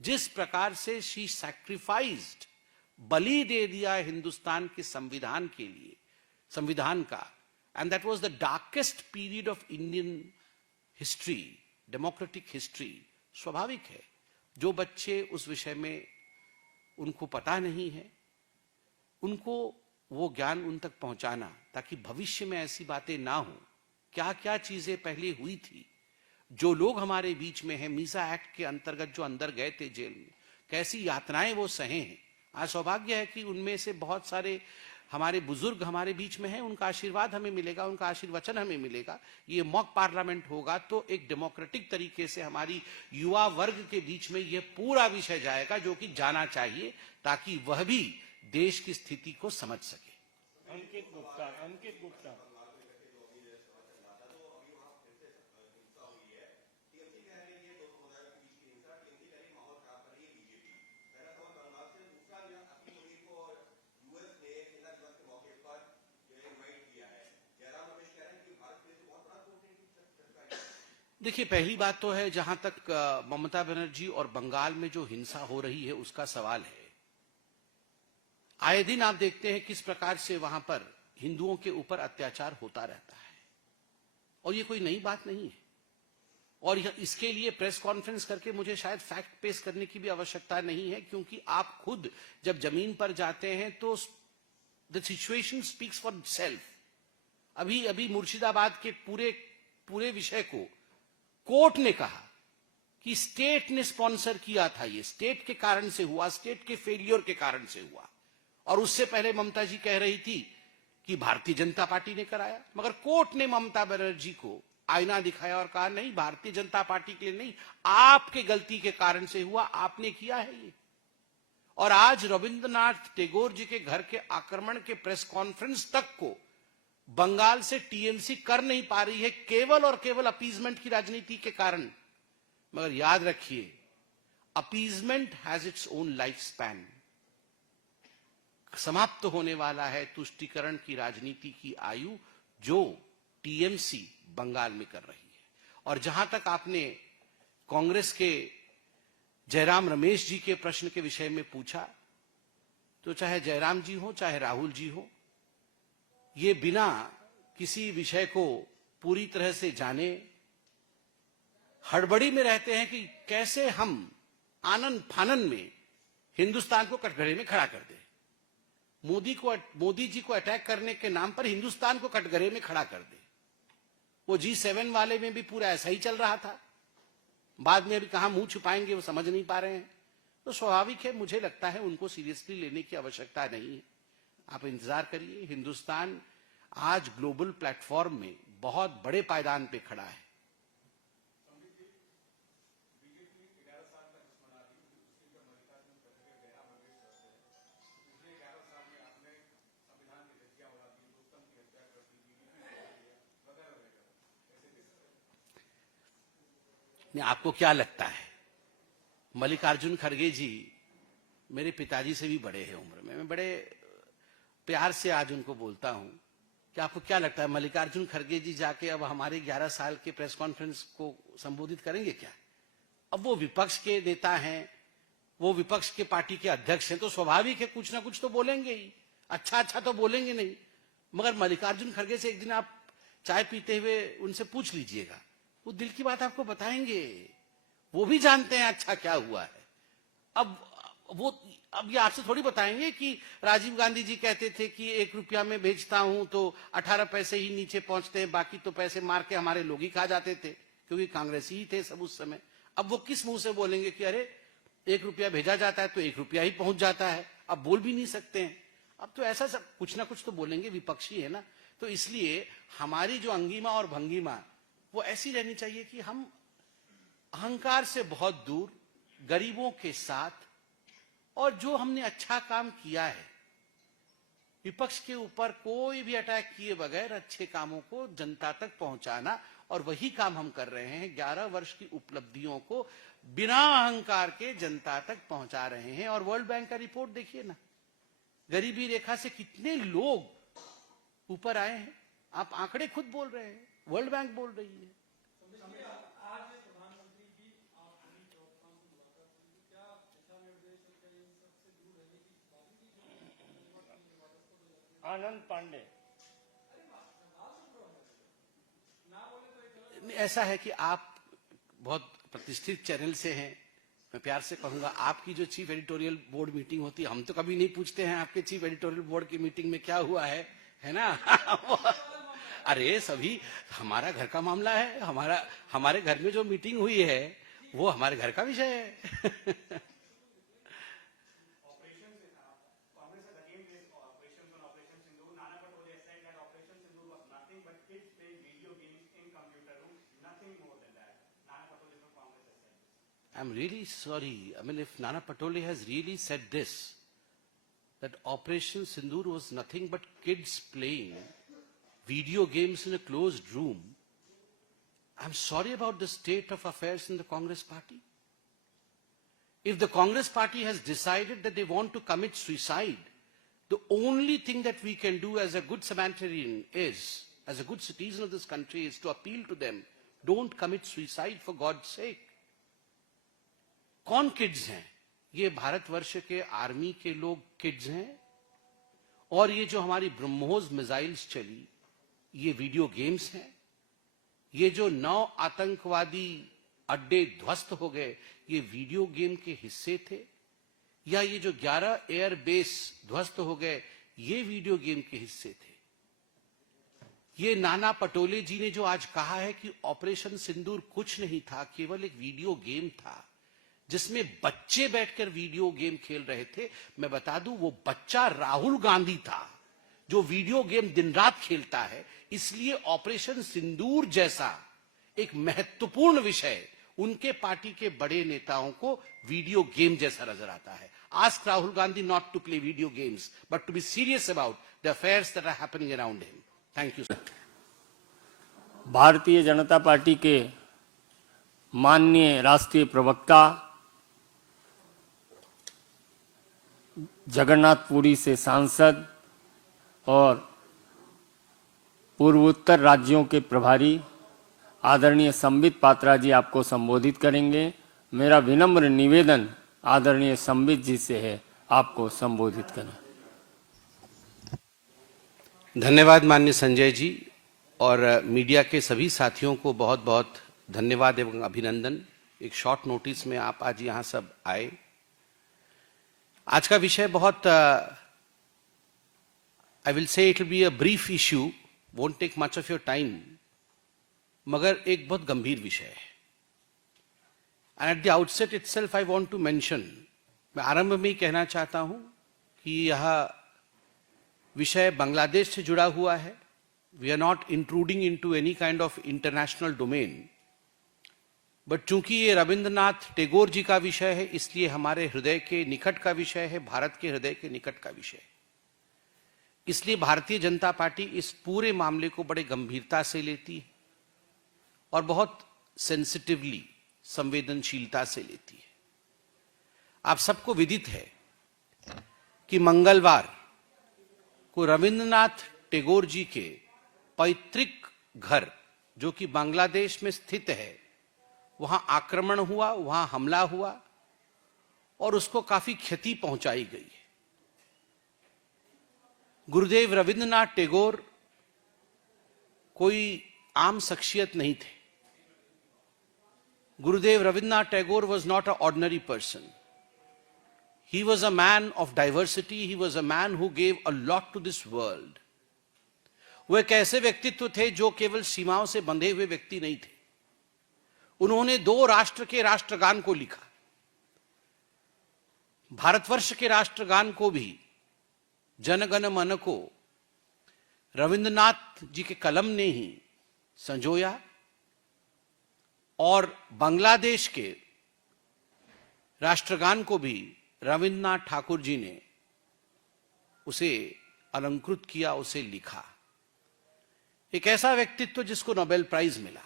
जिस प्रकार से शी सैक्रिफाइस्ड, बलि दे दिया हिंदुस्तान के संविधान के लिए, संविधान का, and that was the darkest period of Indian history, democratic history. स्वाभाविक है जो बच्चे उस विषय में उनको पता नहीं है, उनको वो ज्ञान उन तक पहुंचाना ताकि भविष्य में ऐसी बातें ना हो। क्या क्या चीजें पहले हुई थी, जो लोग हमारे बीच में हैं, मीसा एक्ट के अंतर्गत जो अंदर गए थे जेल में, कैसी यातनाएं वो सहे हैं। आज सौभाग्य है कि उनमें से बहुत सारे हमारे बुजुर्ग हमारे बीच में हैं, उनका आशीर्वाद हमें मिलेगा, उनका आशीर्वचन हमें मिलेगा। ये मॉक पार्लियामेंट होगा तो एक डेमोक्रेटिक तरीके से हमारी युवा वर्ग के बीच में यह पूरा विषय जाएगा जो कि जाना चाहिए ताकि वह भी देश की स्थिति को समझ सके। अंकित गुप्ता। देखिए, पहली बात तो है, जहां तक ममता बनर्जी और बंगाल में जो हिंसा हो रही है उसका सवाल है, आए दिन आप देखते हैं किस प्रकार से वहां पर हिंदुओं के ऊपर अत्याचार होता रहता है, और ये कोई नई बात नहीं है। और इसके लिए प्रेस कॉन्फ्रेंस करके मुझे शायद फैक्ट पेश करने की भी आवश्यकता नहीं है, क्योंकि आप खुद जब जमीन पर जाते हैं तो the situation speaks for self. अभी अभी मुर्शिदाबाद के पूरे विषय को कोर्ट ने कहा कि स्टेट ने स्पॉन्सर किया था, ये स्टेट के कारण से हुआ, स्टेट के फेलियर के कारण से हुआ। और उससे पहले ममता जी कह रही थी कि भारतीय जनता पार्टी ने कराया, मगर कोर्ट ने ममता बनर्जी को आईना दिखाया और कहा नहीं, भारतीय जनता पार्टी के लिए नहीं, आपके गलती के कारण से हुआ, आपने किया है ये। और आज रविंद्रनाथ टैगोर जी के घर के आक्रमण के प्रेस कॉन्फ्रेंस तक को बंगाल से टीएमसी कर नहीं पा रही है, केवल और केवल अपीजमेंट की राजनीति के कारण। मगर याद रखिए, appeasement has its own life span. समाप्त होने वाला है तुष्टीकरण की राजनीति की आयु जो टीएमसी बंगाल में कर रही है। और जहां तक आपने कांग्रेस के जयराम रमेश जी के प्रश्न के विषय में पूछा, तो चाहे जयराम जी हो चाहे राहुल जी हो, ये बिना किसी विषय को पूरी तरह से जाने हड़बड़ी में रहते हैं कि कैसे हम आनन फानन में हिंदुस्तान को कटघरे में खड़ा कर दें। मोदी जी को अटैक करने के नाम पर हिंदुस्तान को कटघरे में खड़ा कर दे। वो G7 वाले में भी पूरा ऐसा ही चल रहा था, बाद में अभी कहां मुंह छुपाएंगे वो समझ नहीं पा रहे हैं। तो स्वाभाविक है, मुझे लगता है उनको सीरियसली लेने की आवश्यकता नहीं है। आप इंतजार करिए, हिंदुस्तान आज ग्लोबल प्लेटफॉर्म में बहुत बड़े पायदान पे खड़ा है। आपको क्या लगता है, मल्लिकार्जुन खड़गे जी मेरे पिताजी से भी बड़े हैं उम्र में, मैं बड़े प्यार से आज उनको बोलता हूं कि आपको क्या लगता है, मल्लिकार्जुन खड़गे जी जाके अब हमारे 11 साल के प्रेस कॉन्फ्रेंस को संबोधित करेंगे क्या? अब वो विपक्ष के नेता हैं, वो विपक्ष के पार्टी के अध्यक्ष हैं, तो स्वाभाविक है कुछ ना कुछ तो बोलेंगे ही। अच्छा तो बोलेंगे नहीं, मगर मल्लिकार्जुन खड़गे से एक दिन आप चाय पीते हुए उनसे पूछ लीजिएगा, वो दिल की बात आपको बताएंगे। वो भी जानते हैं अच्छा क्या हुआ है। अब ये आपसे थोड़ी बताएंगे कि राजीव गांधी जी कहते थे कि 1 रुपया में बेचता हूं तो 18 पैसे ही नीचे पहुंचते हैं, बाकी तो पैसे मार के हमारे लोग ही खा जाते थे, क्योंकि कांग्रेसी ही थे सब उस समय। अब वो किस मुंह से बोलेंगे कि अरे 1 रुपया भेजा जाता है तो 1 रुपया ही पहुंच जाता है, अब बोल भी नहीं सकते हैं। अब तो ऐसा सब कुछ ना कुछ तो बोलेंगे, विपक्षी है ना। तो इसलिए हमारी जो अंगिमा और भंगिमा वो ऐसी रहनी चाहिए कि हम अहंकार से बहुत दूर, गरीबों के साथ, और जो हमने अच्छा काम किया है, विपक्ष के ऊपर कोई भी अटैक किए बगैर अच्छे कामों को जनता तक पहुंचाना, और वही काम हम कर रहे हैं। 11 वर्ष की उपलब्धियों को बिना अहंकार के जनता तक पहुंचा रहे हैं। और वर्ल्ड बैंक का रिपोर्ट देखिए ना, गरीबी रेखा से कितने लोग ऊपर आए हैं। आप आंकड़े खुद बोल रहे हैं, वर्ल्ड बैंक बोल रही है। आनंद पांडे, ऐसा है कि आप बहुत प्रतिष्ठित चैनल से हैं, मैं प्यार से कहूंगा, आपकी जो चीफ एडिटोरियल बोर्ड मीटिंग होती है, हम तो कभी नहीं पूछते हैं आपके चीफ एडिटोरियल बोर्ड की मीटिंग में क्या हुआ है ना। अरे सभी हमारा घर का मामला है, हमारे घर में जो मीटिंग हुई है वो हमारे घर का विषय है। I'm really sorry. I mean, if Nana Patole has really said this, that Operation Sindoor was nothing but kids playing video games in a closed room, I'm sorry about the state of affairs in the Congress party. If the Congress party has decided that they want to commit suicide, the only thing that we can do as a good Samaritan is, as a good citizen of this country, is to appeal to them, don't commit suicide for God sake. कौन किड्स हैं? ये भारतवर्ष के आर्मी के लोग किड्स हैं। और ये जो हमारी ब्रह्मोस मिसाइल्स चली, ये वीडियो गेम्स हैं। ये जो 9 आतंकवादी अड्डे ध्वस्त हो गए, ये वीडियो गेम के हिस्से थे। या ये जो 11 एयरबेस ध्वस्त हो गए, ये वीडियो गेम के हिस्से थे। ये नाना पटोले जी ने जो आज कहा है कि ऑपरेशन सिंदूर कुछ नहीं था, केवल एक वीडियो गेम था जिसमें बच्चे बैठकर वीडियो गेम खेल रहे थे। मैं बता दूं, वो बच्चा राहुल गांधी था जो वीडियो गेम दिन रात खेलता है। इसलिए ऑपरेशन सिंदूर जैसा एक महत्वपूर्ण विषय उनके पार्टी के बड़े नेताओं को वीडियो गेम जैसा नजर आता है। Ask Rahul Gandhi not to play video games but to be serious about the affairs that are happening around him. Thank you sir. Bharatiya Janata party के माननीय राष्ट्रीय प्रवक्ता जगन्नाथपुरी से सांसद और पूर्वोत्तर राज्यों के प्रभारी आदरणीय संबित पात्रा जी आपको संबोधित करेंगे। मेरा विनम्र निवेदन आदरणीय संबित जी से है, आपको संबोधित करें। धन्यवाद माननीय संजय जी, और मीडिया के सभी साथियों को बहुत बहुत धन्यवाद एवं अभिनंदन। एक शॉर्ट नोटिस में आप आज यहाँ सब आए। आज का विषय बहुत I will say it will be a brief issue, won't take much of your time, मगर एक बहुत गंभीर विषय है। And at the outset itself I want to mention, मैं आरंभ में ही कहना चाहता हूं कि यह विषय बांग्लादेश से जुड़ा हुआ है। We are not intruding into any kind of international domain, but चूंकि ये रविंद्रनाथ टैगोर जी का विषय है, इसलिए हमारे हृदय के निकट का विषय है, भारत के हृदय के निकट का विषय। इसलिए भारतीय जनता पार्टी इस पूरे मामले को बड़े गंभीरता से लेती है और बहुत सेंसिटिवली, संवेदनशीलता से लेती है। आप सबको विदित है कि मंगलवार को रविंद्रनाथ टैगोर जी के पैतृक घर, जो कि बांग्लादेश में स्थित है, वहां आक्रमण हुआ, वहां हमला हुआ और उसको काफी क्षति पहुंचाई गई है। गुरुदेव रविंद्रनाथ टैगोर कोई आम शख्सियत नहीं थे। Gurudev Rabindranath Tagore was not an ordinary person. He was a man of diversity. He was a man who gave a lot to this world. वो एक ऐसे व्यक्तित्व थे जो केवल सीमाओं से बंधे हुए व्यक्ति नहीं थे। उन्होंने 2 राष्ट्र के राष्ट्रगान को लिखा। भारतवर्ष के राष्ट्रगान को भी, जन गण मन को, रविंद्रनाथ जी के कलम ने ही संजोया और बांग्लादेश के राष्ट्रगान को भी रविंद्रनाथ ठाकुर जी ने उसे अलंकृत किया, उसे लिखा। एक ऐसा व्यक्तित्व जिसको नोबेल प्राइज मिला।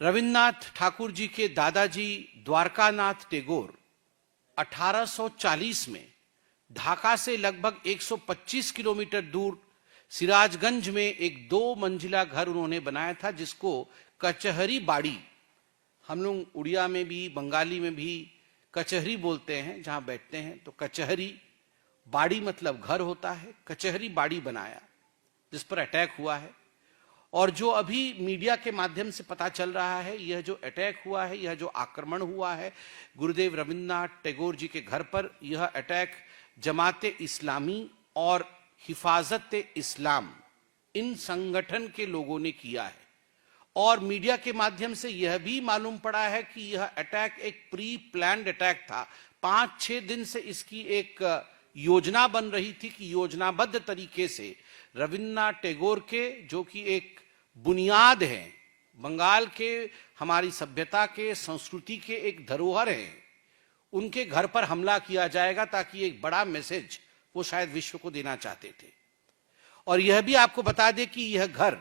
रविंद्रनाथ ठाकुर जी के दादाजी द्वारकानाथ टैगोर 1840 में ढाका से लगभग 125 किलोमीटर दूर सिराजगंज में एक 2 मंजिला घर उन्होंने बनाया था, जिसको कचहरी बाड़ी, हम लोग उड़िया में भी बंगाली में भी कचहरी बोलते हैं जहां बैठते हैं, तो कचहरी बाड़ी मतलब घर होता है। कचहरी बाड़ी बनाया जिस पर अटैक हुआ है। और जो अभी मीडिया के माध्यम से पता चल रहा है, यह जो अटैक हुआ है, यह जो आक्रमण हुआ है गुरुदेव रविंद्रनाथ टैगोर जी के घर पर, यह अटैक जमाते इस्लामी और हिफाजत इस्लाम, इन संगठन के लोगों ने किया है। और मीडिया के माध्यम से यह भी मालूम पड़ा है कि यह अटैक एक प्री प्लान्ड अटैक था। 5-6 दिन से इसकी एक योजना बन रही थी कि योजनाबद्ध तरीके से रविंद्रनाथ टैगोर के, जो कि एक बुनियाद है, बंगाल के हमारी सभ्यता के, संस्कृति के एक धरोहर है, उनके घर पर हमला किया जाएगा ताकि एक बड़ा मैसेज वो शायद विश्व को देना चाहते थे। और यह भी आपको बता दें कि यह घर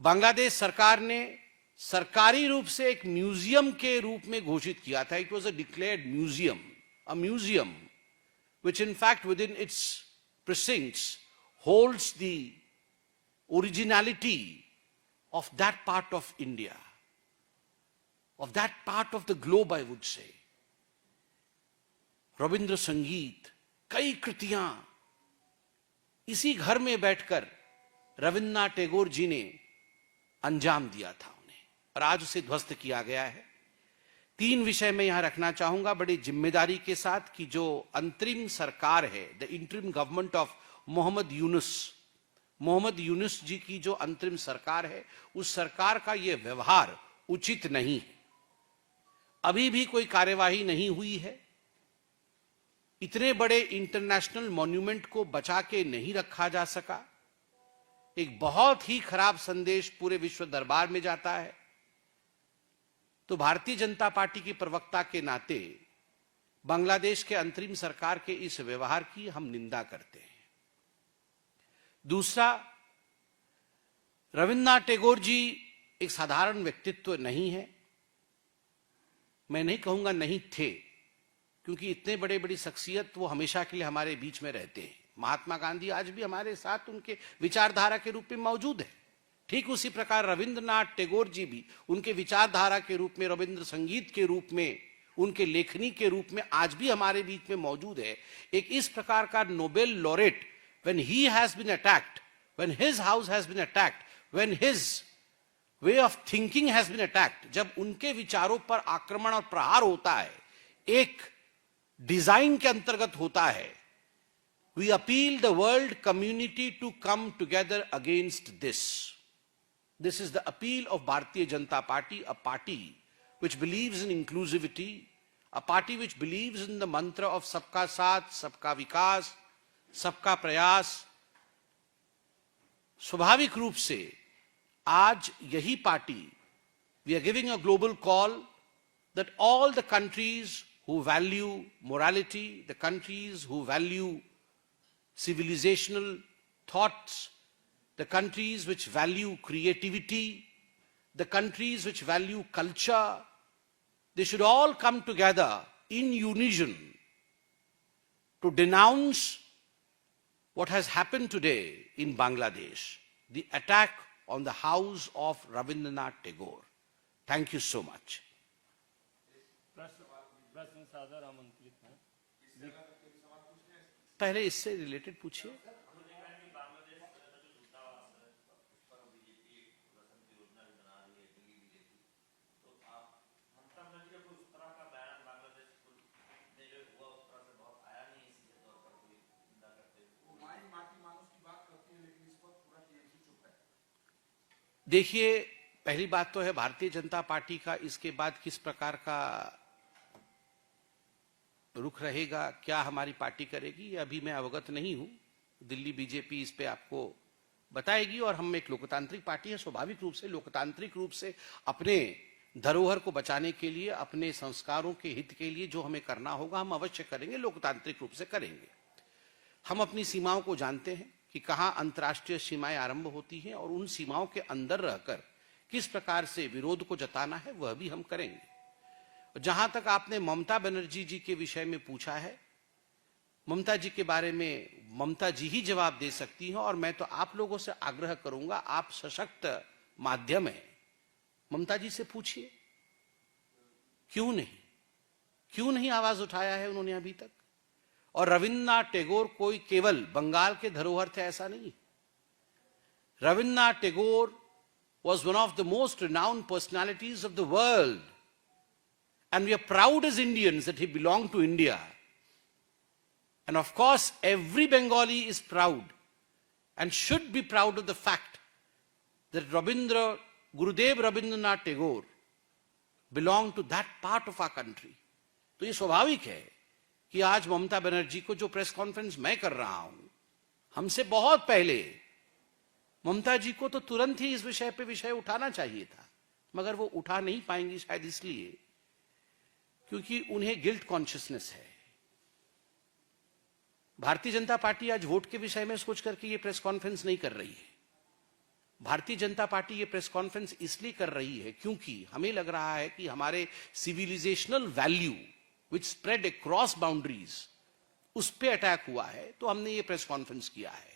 बांग्लादेश सरकार ने सरकारी रूप से एक म्यूजियम के रूप में घोषित किया था। It was a declared museum, a museum which in fact within its precincts holds the originality of that part of India, of that part of the globe, I would say. Ravindra संगीत, कई कृतियां इसी घर में बैठकर रविन्द्रनाथ टैगोर जी ने अंजाम दिया था उन्हें, और आज उसे ध्वस्त किया गया है। 3 विषय में यहां रखना चाहूंगा बड़ी जिम्मेदारी के साथ कि जो अंतरिम सरकार है, the interim government of Mohammad Yunus ji की जो अंतरिम सरकार है, उस सरकार का यह व्यवहार उचित नहीं है। अभी भी कोई कार्यवाही नहीं हुई है। इतने बड़े इंटरनेशनल मॉन्यूमेंट को बचा के नहीं रखा जा सका। एक बहुत ही खराब संदेश पूरे विश्व दरबार में जाता है। तो भारतीय जनता पार्टी की प्रवक्ता के नाते बांग्लादेश के अंतरिम सरकार के इस व्यवहार की हम निंदा करते हैं। दूसरा, रविन्द्रनाथ टैगोर जी एक साधारण व्यक्तित्व नहीं है। मैं नहीं कहूंगा नहीं थे, क्योंकि इतने बड़े बड़ी शख्सियत वो हमेशा के लिए हमारे बीच में रहते हैं। महात्मा गांधी आज भी हमारे साथ उनके विचारधारा के रूप में मौजूद है। ठीक उसी प्रकार रविन्द्रनाथ टैगोर जी भी उनके विचारधारा के रूप में, रविंद्र संगीत के रूप में, उनके लेखनी के रूप में आज भी हमारे बीच में मौजूद है। एक इस प्रकार का Nobel laureate, when he has been attacked, when his house has been attacked, when his way of thinking has been attacked, जब उनके विचारों पर आक्रमण और प्रहार होता है, एक डिजाइन के अंतर्गत होता है, we appeal the world community to come together against this. This is the appeal of Bharatiya Janata Party, a party which believes in inclusivity, a party which believes in the mantra of सबका साथ, सबका विकास, सबका प्रयास। स्वाभाविक रूप से आज यही party, we are giving a global call that all the countries who value morality, the countries who value civilizational thoughts, the countries which value creativity, the countries which value culture, they should all come together in unison to denounce what has happened today in Bangladesh, the attack on the house of Rabindranath Tagore. Thank you so much. प्रश्न सादर आमंत्रित हैं। पहले इससे रिलेटेड पूछिए। देखिए, पहली बात तो है भारतीय जनता पार्टी का इसके बाद किस प्रकार का रुख रहेगा, क्या हमारी पार्टी करेगी, ये अभी मैं अवगत नहीं हूं। दिल्ली बीजेपी इस पे आपको बताएगी। और हम एक लोकतांत्रिक पार्टी है, स्वाभाविक रूप से लोकतांत्रिक रूप से अपने धरोहर को बचाने के लिए, अपने संस्कारों के हित के लिए जो हमें करना होगा हम अवश्य करेंगे, लोकतांत्रिक रूप से करेंगे। हम अपनी सीमाओं को जानते हैं कि कहां अंतर्राष्ट्रीय सीमाएं आरंभ होती हैं, और उन सीमाओं के अंदर रहकर किस प्रकार से विरोध को जताना है वह भी हम करेंगे। जहां तक आपने ममता बनर्जी जी के विषय में पूछा है, ममता जी के बारे में ममता जी ही जवाब दे सकती हैं। और मैं तो आप लोगों से आग्रह करूंगा, आप सशक्त माध्यम है, ममता जी से पूछिए क्यों नहीं आवाज उठाया है उन्होंने अभी तक। और रविन्द्रनाथ टैगोर कोई केवल बंगाल के धरोहर थे ऐसा नहीं। Rabindranath Tagore was one of the most renowned personalities of the world, and we are proud as Indians that he belonged to India. And of course every Bengali is proud and should be proud of the fact that Gurudev Rabindranath Tagore belonged to that part of our country. तो ये स्वाभाविक है कि आज ममता बनर्जी को जो प्रेस कॉन्फ्रेंस मैं कर रहा हूं, हमसे बहुत पहले ममता जी को तो तुरंत ही इस विषय पे विषय उठाना चाहिए था, मगर वो उठा नहीं पाएंगी शायद इसलिए क्योंकि उन्हें गिल्ट कॉन्शियसनेस है। भारतीय जनता पार्टी आज वोट के विषय में सोच करके ये प्रेस कॉन्फ्रेंस नहीं कर रही है। भारतीय जनता पार्टी ये प्रेस कॉन्फ्रेंस इसलिए कर रही है क्योंकि हमें लग रहा है कि हमारे civilisational value which spread across boundaries, उस पे अटैक हुआ है, तो हमने ये प्रेस कॉन्फ्रेंस किया है।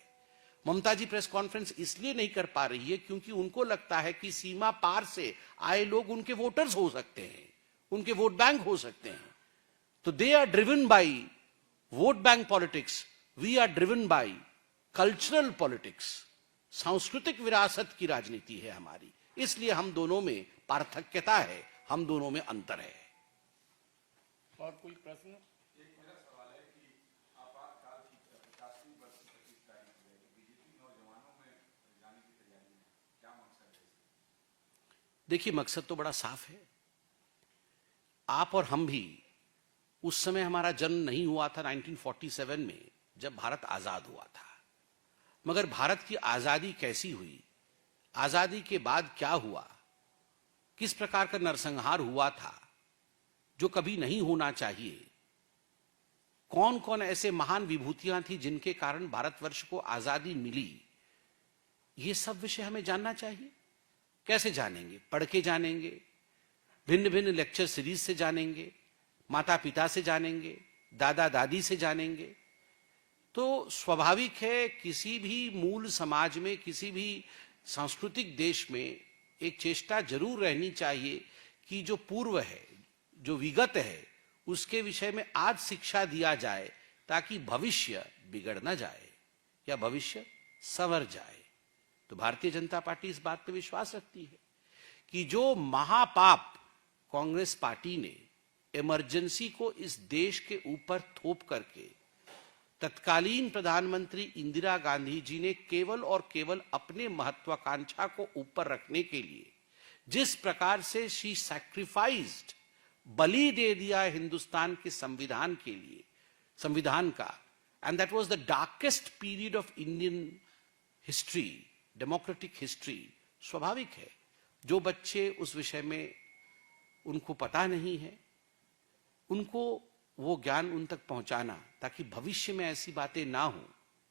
ममता जी प्रेस कॉन्फ्रेंस इसलिए नहीं कर पा रही है क्योंकि उनको लगता है कि सीमा पार से आए लोग उनके वोटर्स हो सकते हैं, उनके वोट बैंक हो सकते हैं। तो they are driven by vote bank politics, we are driven by cultural politics. सांस्कृतिक विरासत की राजनीति है हमारी, इसलिए हम दोनों में पार्थक्यता है, हम दोनों में अंतर है। और कोई प्रश्न? देखिए, मकसद तो बड़ा साफ है। आप और हम भी, उस समय हमारा जन्म नहीं हुआ था 1947 में जब भारत आजाद हुआ था, मगर भारत की आजादी कैसी हुई, आजादी के बाद क्या हुआ, किस प्रकार का नरसंहार हुआ था जो कभी नहीं होना चाहिए, कौन कौन ऐसे महान विभूतियां थी जिनके कारण भारतवर्ष को आजादी मिली, ये सब विषय हमें जानना चाहिए। कैसे जानेंगे? पढ़ के जानेंगे, भिन्न भिन्न लेक्चर सीरीज से जानेंगे, माता पिता से जानेंगे, दादा दादी से जानेंगे। तो स्वाभाविक है किसी भी मूल समाज में, किसी भी सांस्कृतिक देश में एक चेष्टा जरूर रहनी चाहिए कि जो पूर्व है, जो विगत है, उसके विषय में आज शिक्षा दिया जाए ताकि भविष्य बिगड़ न जाए या भविष्य संवर जाए। तो भारतीय जनता पार्टी इस बात पर विश्वास रखती है कि जो महापाप कांग्रेस पार्टी ने इमरजेंसी को इस देश के ऊपर थोप करके तत्कालीन प्रधानमंत्री इंदिरा गांधी जी ने केवल और केवल अपने महत्वाकांक्षा को ऊपर रखने के लिए जिस प्रकार से शी सैक्रिफाइस्ड, बलि दे दिया हिंदुस्तान के संविधान के लिए, संविधान का, and that was the darkest period of Indian history, democratic history. स्वाभाविक है जो बच्चे उस विषय में उनको पता नहीं है, उनको वो ज्ञान उन तक पहुंचाना ताकि भविष्य में ऐसी बातें ना हो।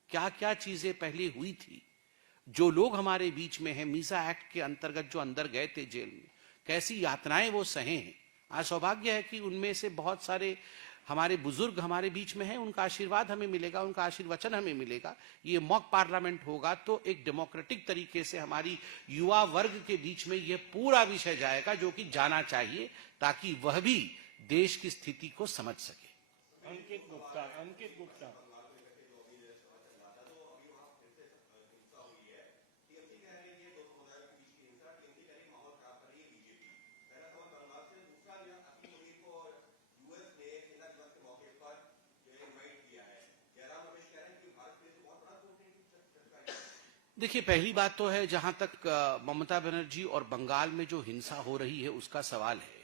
क्या क्या चीजें पहले हुई थी, जो लोग हमारे बीच में हैं, मीसा एक्ट के अंतर्गत जो अंदर गए थे जेल में, कैसी यातनाएं वो सहे हैं। आज सौभाग्य है कि उनमें से बहुत सारे हमारे बुजुर्ग हमारे बीच में हैं, उनका आशीर्वाद हमें मिलेगा, उनका आशीर्वचन हमें मिलेगा। ये मॉक पार्लियामेंट होगा तो एक डेमोक्रेटिक तरीके से हमारी युवा वर्ग के बीच में यह पूरा विषय जाएगा जो कि जाना चाहिए ताकि वह भी देश की स्थिति को समझ सके। अंकित गुप्ता। देखिए, पहली बात तो है, जहां तक ममता बनर्जी और बंगाल में जो हिंसा हो रही है उसका सवाल है,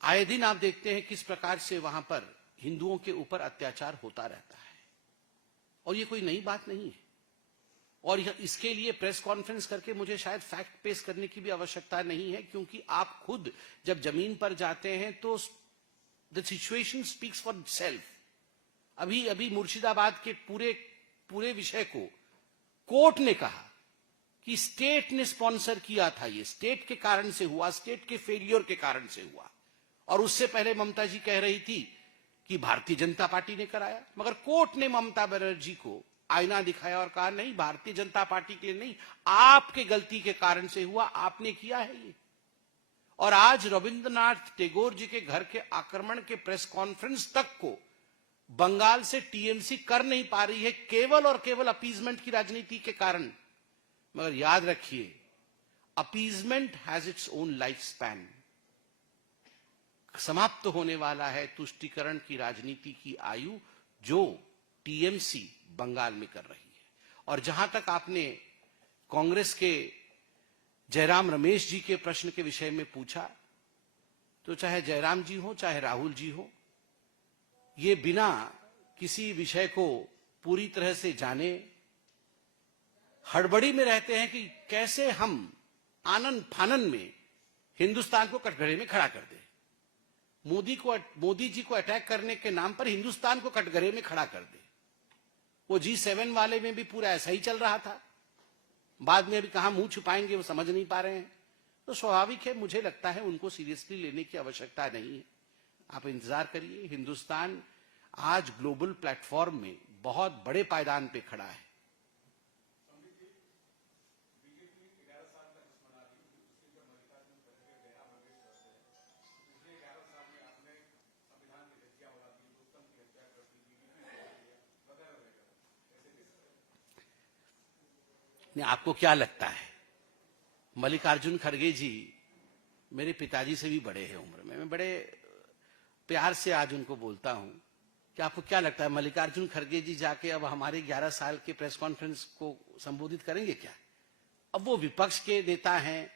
आए दिन आप देखते हैं किस प्रकार से वहां पर हिंदुओं के ऊपर अत्याचार होता रहता है और ये कोई नई बात नहीं है। और इसके लिए प्रेस कॉन्फ्रेंस करके मुझे शायद फैक्ट पेश करने की भी आवश्यकता नहीं है, क्योंकि आप खुद जब जमीन पर जाते हैं तो the situation speaks for self. अभी अभी मुर्शिदाबाद के पूरे विषय को कोर्ट ने कहा कि स्टेट ने स्पॉन्सर किया था, ये स्टेट के कारण से हुआ, स्टेट के फेलियर के कारण से हुआ। और उससे पहले ममता जी कह रही थी कि भारतीय जनता पार्टी ने कराया, मगर कोर्ट ने ममता बनर्जी को आईना दिखाया और कहा नहीं, भारतीय जनता पार्टी के लिए नहीं, आपके गलती के कारण से हुआ, आपने किया है ये। और आज रविंद्रनाथ टैगोर जी के घर के आक्रमण के प्रेस कॉन्फ्रेंस तक को बंगाल से टीएमसी कर नहीं पा रही है, केवल और केवल अपीजमेंट की राजनीति के कारण। मगर याद रखिए, appeasement has its own life span. समाप्त होने वाला है तुष्टीकरण की राजनीति की आयु जो टीएमसी बंगाल में कर रही है। और जहां तक आपने कांग्रेस के जयराम रमेश जी के प्रश्न के विषय में पूछा, तो चाहे जयराम जी हो चाहे राहुल जी हो, ये बिना किसी विषय को पूरी तरह से जाने हड़बड़ी में रहते हैं कि कैसे हम आनन फानन में हिंदुस्तान को कटघरे में खड़ा कर दें। मोदी जी को अटैक करने के नाम पर हिंदुस्तान को कटघरे में खड़ा कर दे। वो G7 वाले में भी पूरा ऐसा ही चल रहा था, बाद में अभी कहां मुंह छुपाएंगे वो समझ नहीं पा रहे हैं। तो स्वाभाविक है, मुझे लगता है उनको सीरियसली लेने की आवश्यकता नहीं है। आप इंतजार करिए, हिंदुस्तान आज ग्लोबल प्लेटफॉर्म में बहुत बड़े पायदान पे खड़ा है। नहीं, आपको क्या लगता है मल्लिकार्जुन खड़गे जी मेरे पिताजी से भी बड़े हैं उम्र में, मैं बड़े प्यार से आज उनको बोलता हूं कि आपको क्या लगता है मल्लिकार्जुन खड़गे जी जाके अब हमारे 11 साल के प्रेस कॉन्फ्रेंस को संबोधित करेंगे क्या? अब वो विपक्ष के नेता हैं,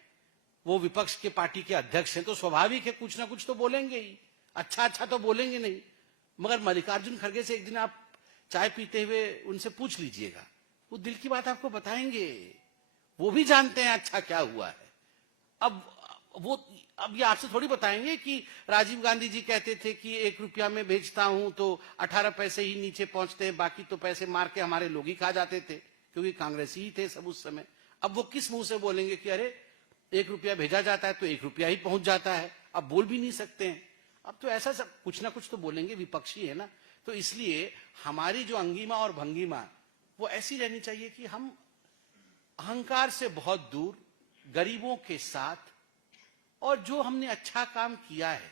वो विपक्ष के पार्टी के अध्यक्ष हैं, तो स्वाभाविक है कुछ ना कुछ तो बोलेंगे ही, अच्छा अच्छा तो बोलेंगे नहीं। मगर मल्लिकार्जुन खड़गे से एक दिन आप चाय पीते हुए उनसे पूछ लीजिएगा, वो दिल की बात आपको बताएंगे, वो भी जानते हैं अच्छा क्या हुआ है। अब ये आपसे थोड़ी बताएंगे कि राजीव गांधी जी कहते थे कि 1 रुपया में बेचता हूं तो 18 पैसे ही नीचे पहुंचते हैं, बाकी तो पैसे मार के हमारे लोग ही खा जाते थे, क्योंकि कांग्रेसी ही थे सब उस समय। अब वो किस मुंह से बोलेंगे कि अरे 1 रुपया भेजा जाता है तो 1 रुपया ही पहुंच जाता है, अब बोल भी नहीं सकते हैं। अब तो ऐसा सब कुछ ना कुछ तो बोलेंगे, विपक्षी है ना। तो इसलिए हमारी जो अंगिमा और भंगिमा वो ऐसी रहनी चाहिए कि हम अहंकार से बहुत दूर, गरीबों के साथ, और जो हमने अच्छा काम किया है,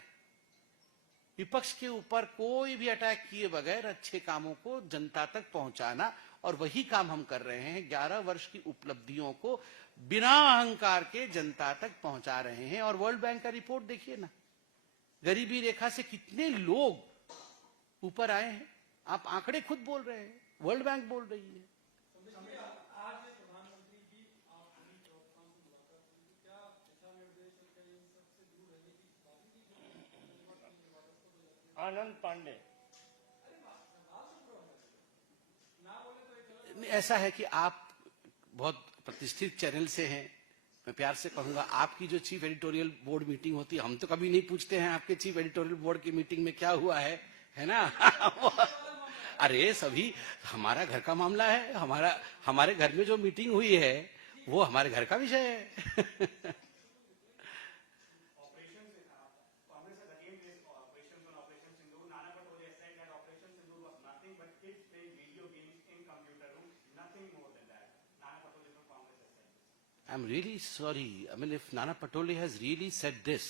विपक्ष के ऊपर कोई भी अटैक किए बगैर अच्छे कामों को जनता तक पहुंचाना, और वही काम हम कर रहे हैं। 11 वर्ष की उपलब्धियों को बिना अहंकार के जनता तक पहुंचा रहे हैं। और वर्ल्ड बैंक का रिपोर्ट देखिए ना, गरीबी रेखा से कितने लोग ऊपर आए हैं। आप आंकड़े खुद बोल रहे हैं, वर्ल्ड बैंक बोल रही है। आनंद पांडे, ऐसा है कि आप बहुत प्रतिष्ठित चैनल से हैं, मैं प्यार से कहूंगा आपकी जो चीफ एडिटोरियल बोर्ड मीटिंग होती है, हम तो कभी नहीं पूछते हैं आपके चीफ एडिटोरियल बोर्ड की मीटिंग में क्या हुआ है ना। अरे सभी हमारा घर का मामला है, हमारे घर में जो मीटिंग हुई है वो हमारे घर का विषय है। I'm really sorry. I mean, if Nana Patole has really said this,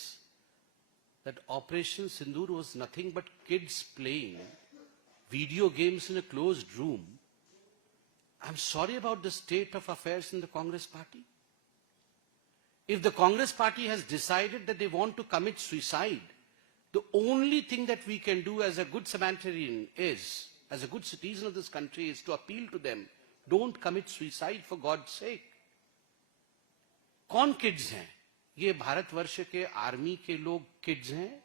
that Operation Sindoor was nothing but kids playing video games in a closed room, I'm sorry about the state of affairs in the Congress party. If the Congress party has decided that they want to commit suicide, the only thing that we can do as a good Samaritan is, as a good citizen of this country, is to appeal to them, don't commit suicide for God's sake. कौन किड्स हैं? ये भारतवर्ष के आर्मी के लोग किड्स हैं,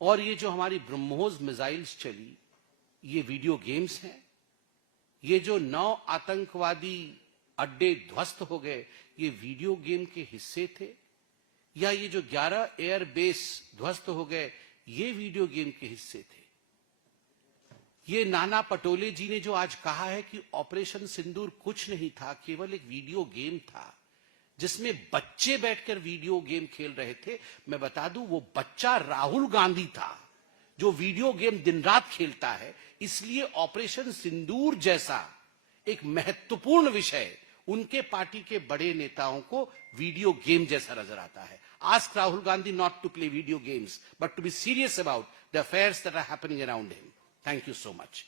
और ये जो हमारी ब्रह्मोस मिसाइल्स चली ये वीडियो गेम्स हैं, ये जो 9 आतंकवादी अड्डे ध्वस्त हो गए ये वीडियो गेम के हिस्से थे, या ये जो 11 एयरबेस ध्वस्त हो गए ये वीडियो गेम के हिस्से थे। ये नाना पटोले जी ने जो आज कहा है कि ऑपरेशन सिंदूर कुछ नहीं था, केवल एक वीडियो गेम था जिसमें बच्चे बैठकर वीडियो गेम खेल रहे थे, मैं बता दूं वो बच्चा राहुल गांधी था जो वीडियो गेम दिन रात खेलता है। इसलिए ऑपरेशन सिंदूर जैसा एक महत्वपूर्ण विषय उनके पार्टी के बड़े नेताओं को वीडियो गेम जैसा नजर आता है। Ask Rahul Gandhi not to play video games but to be serious about the affairs that are happening around him. Thank you so much.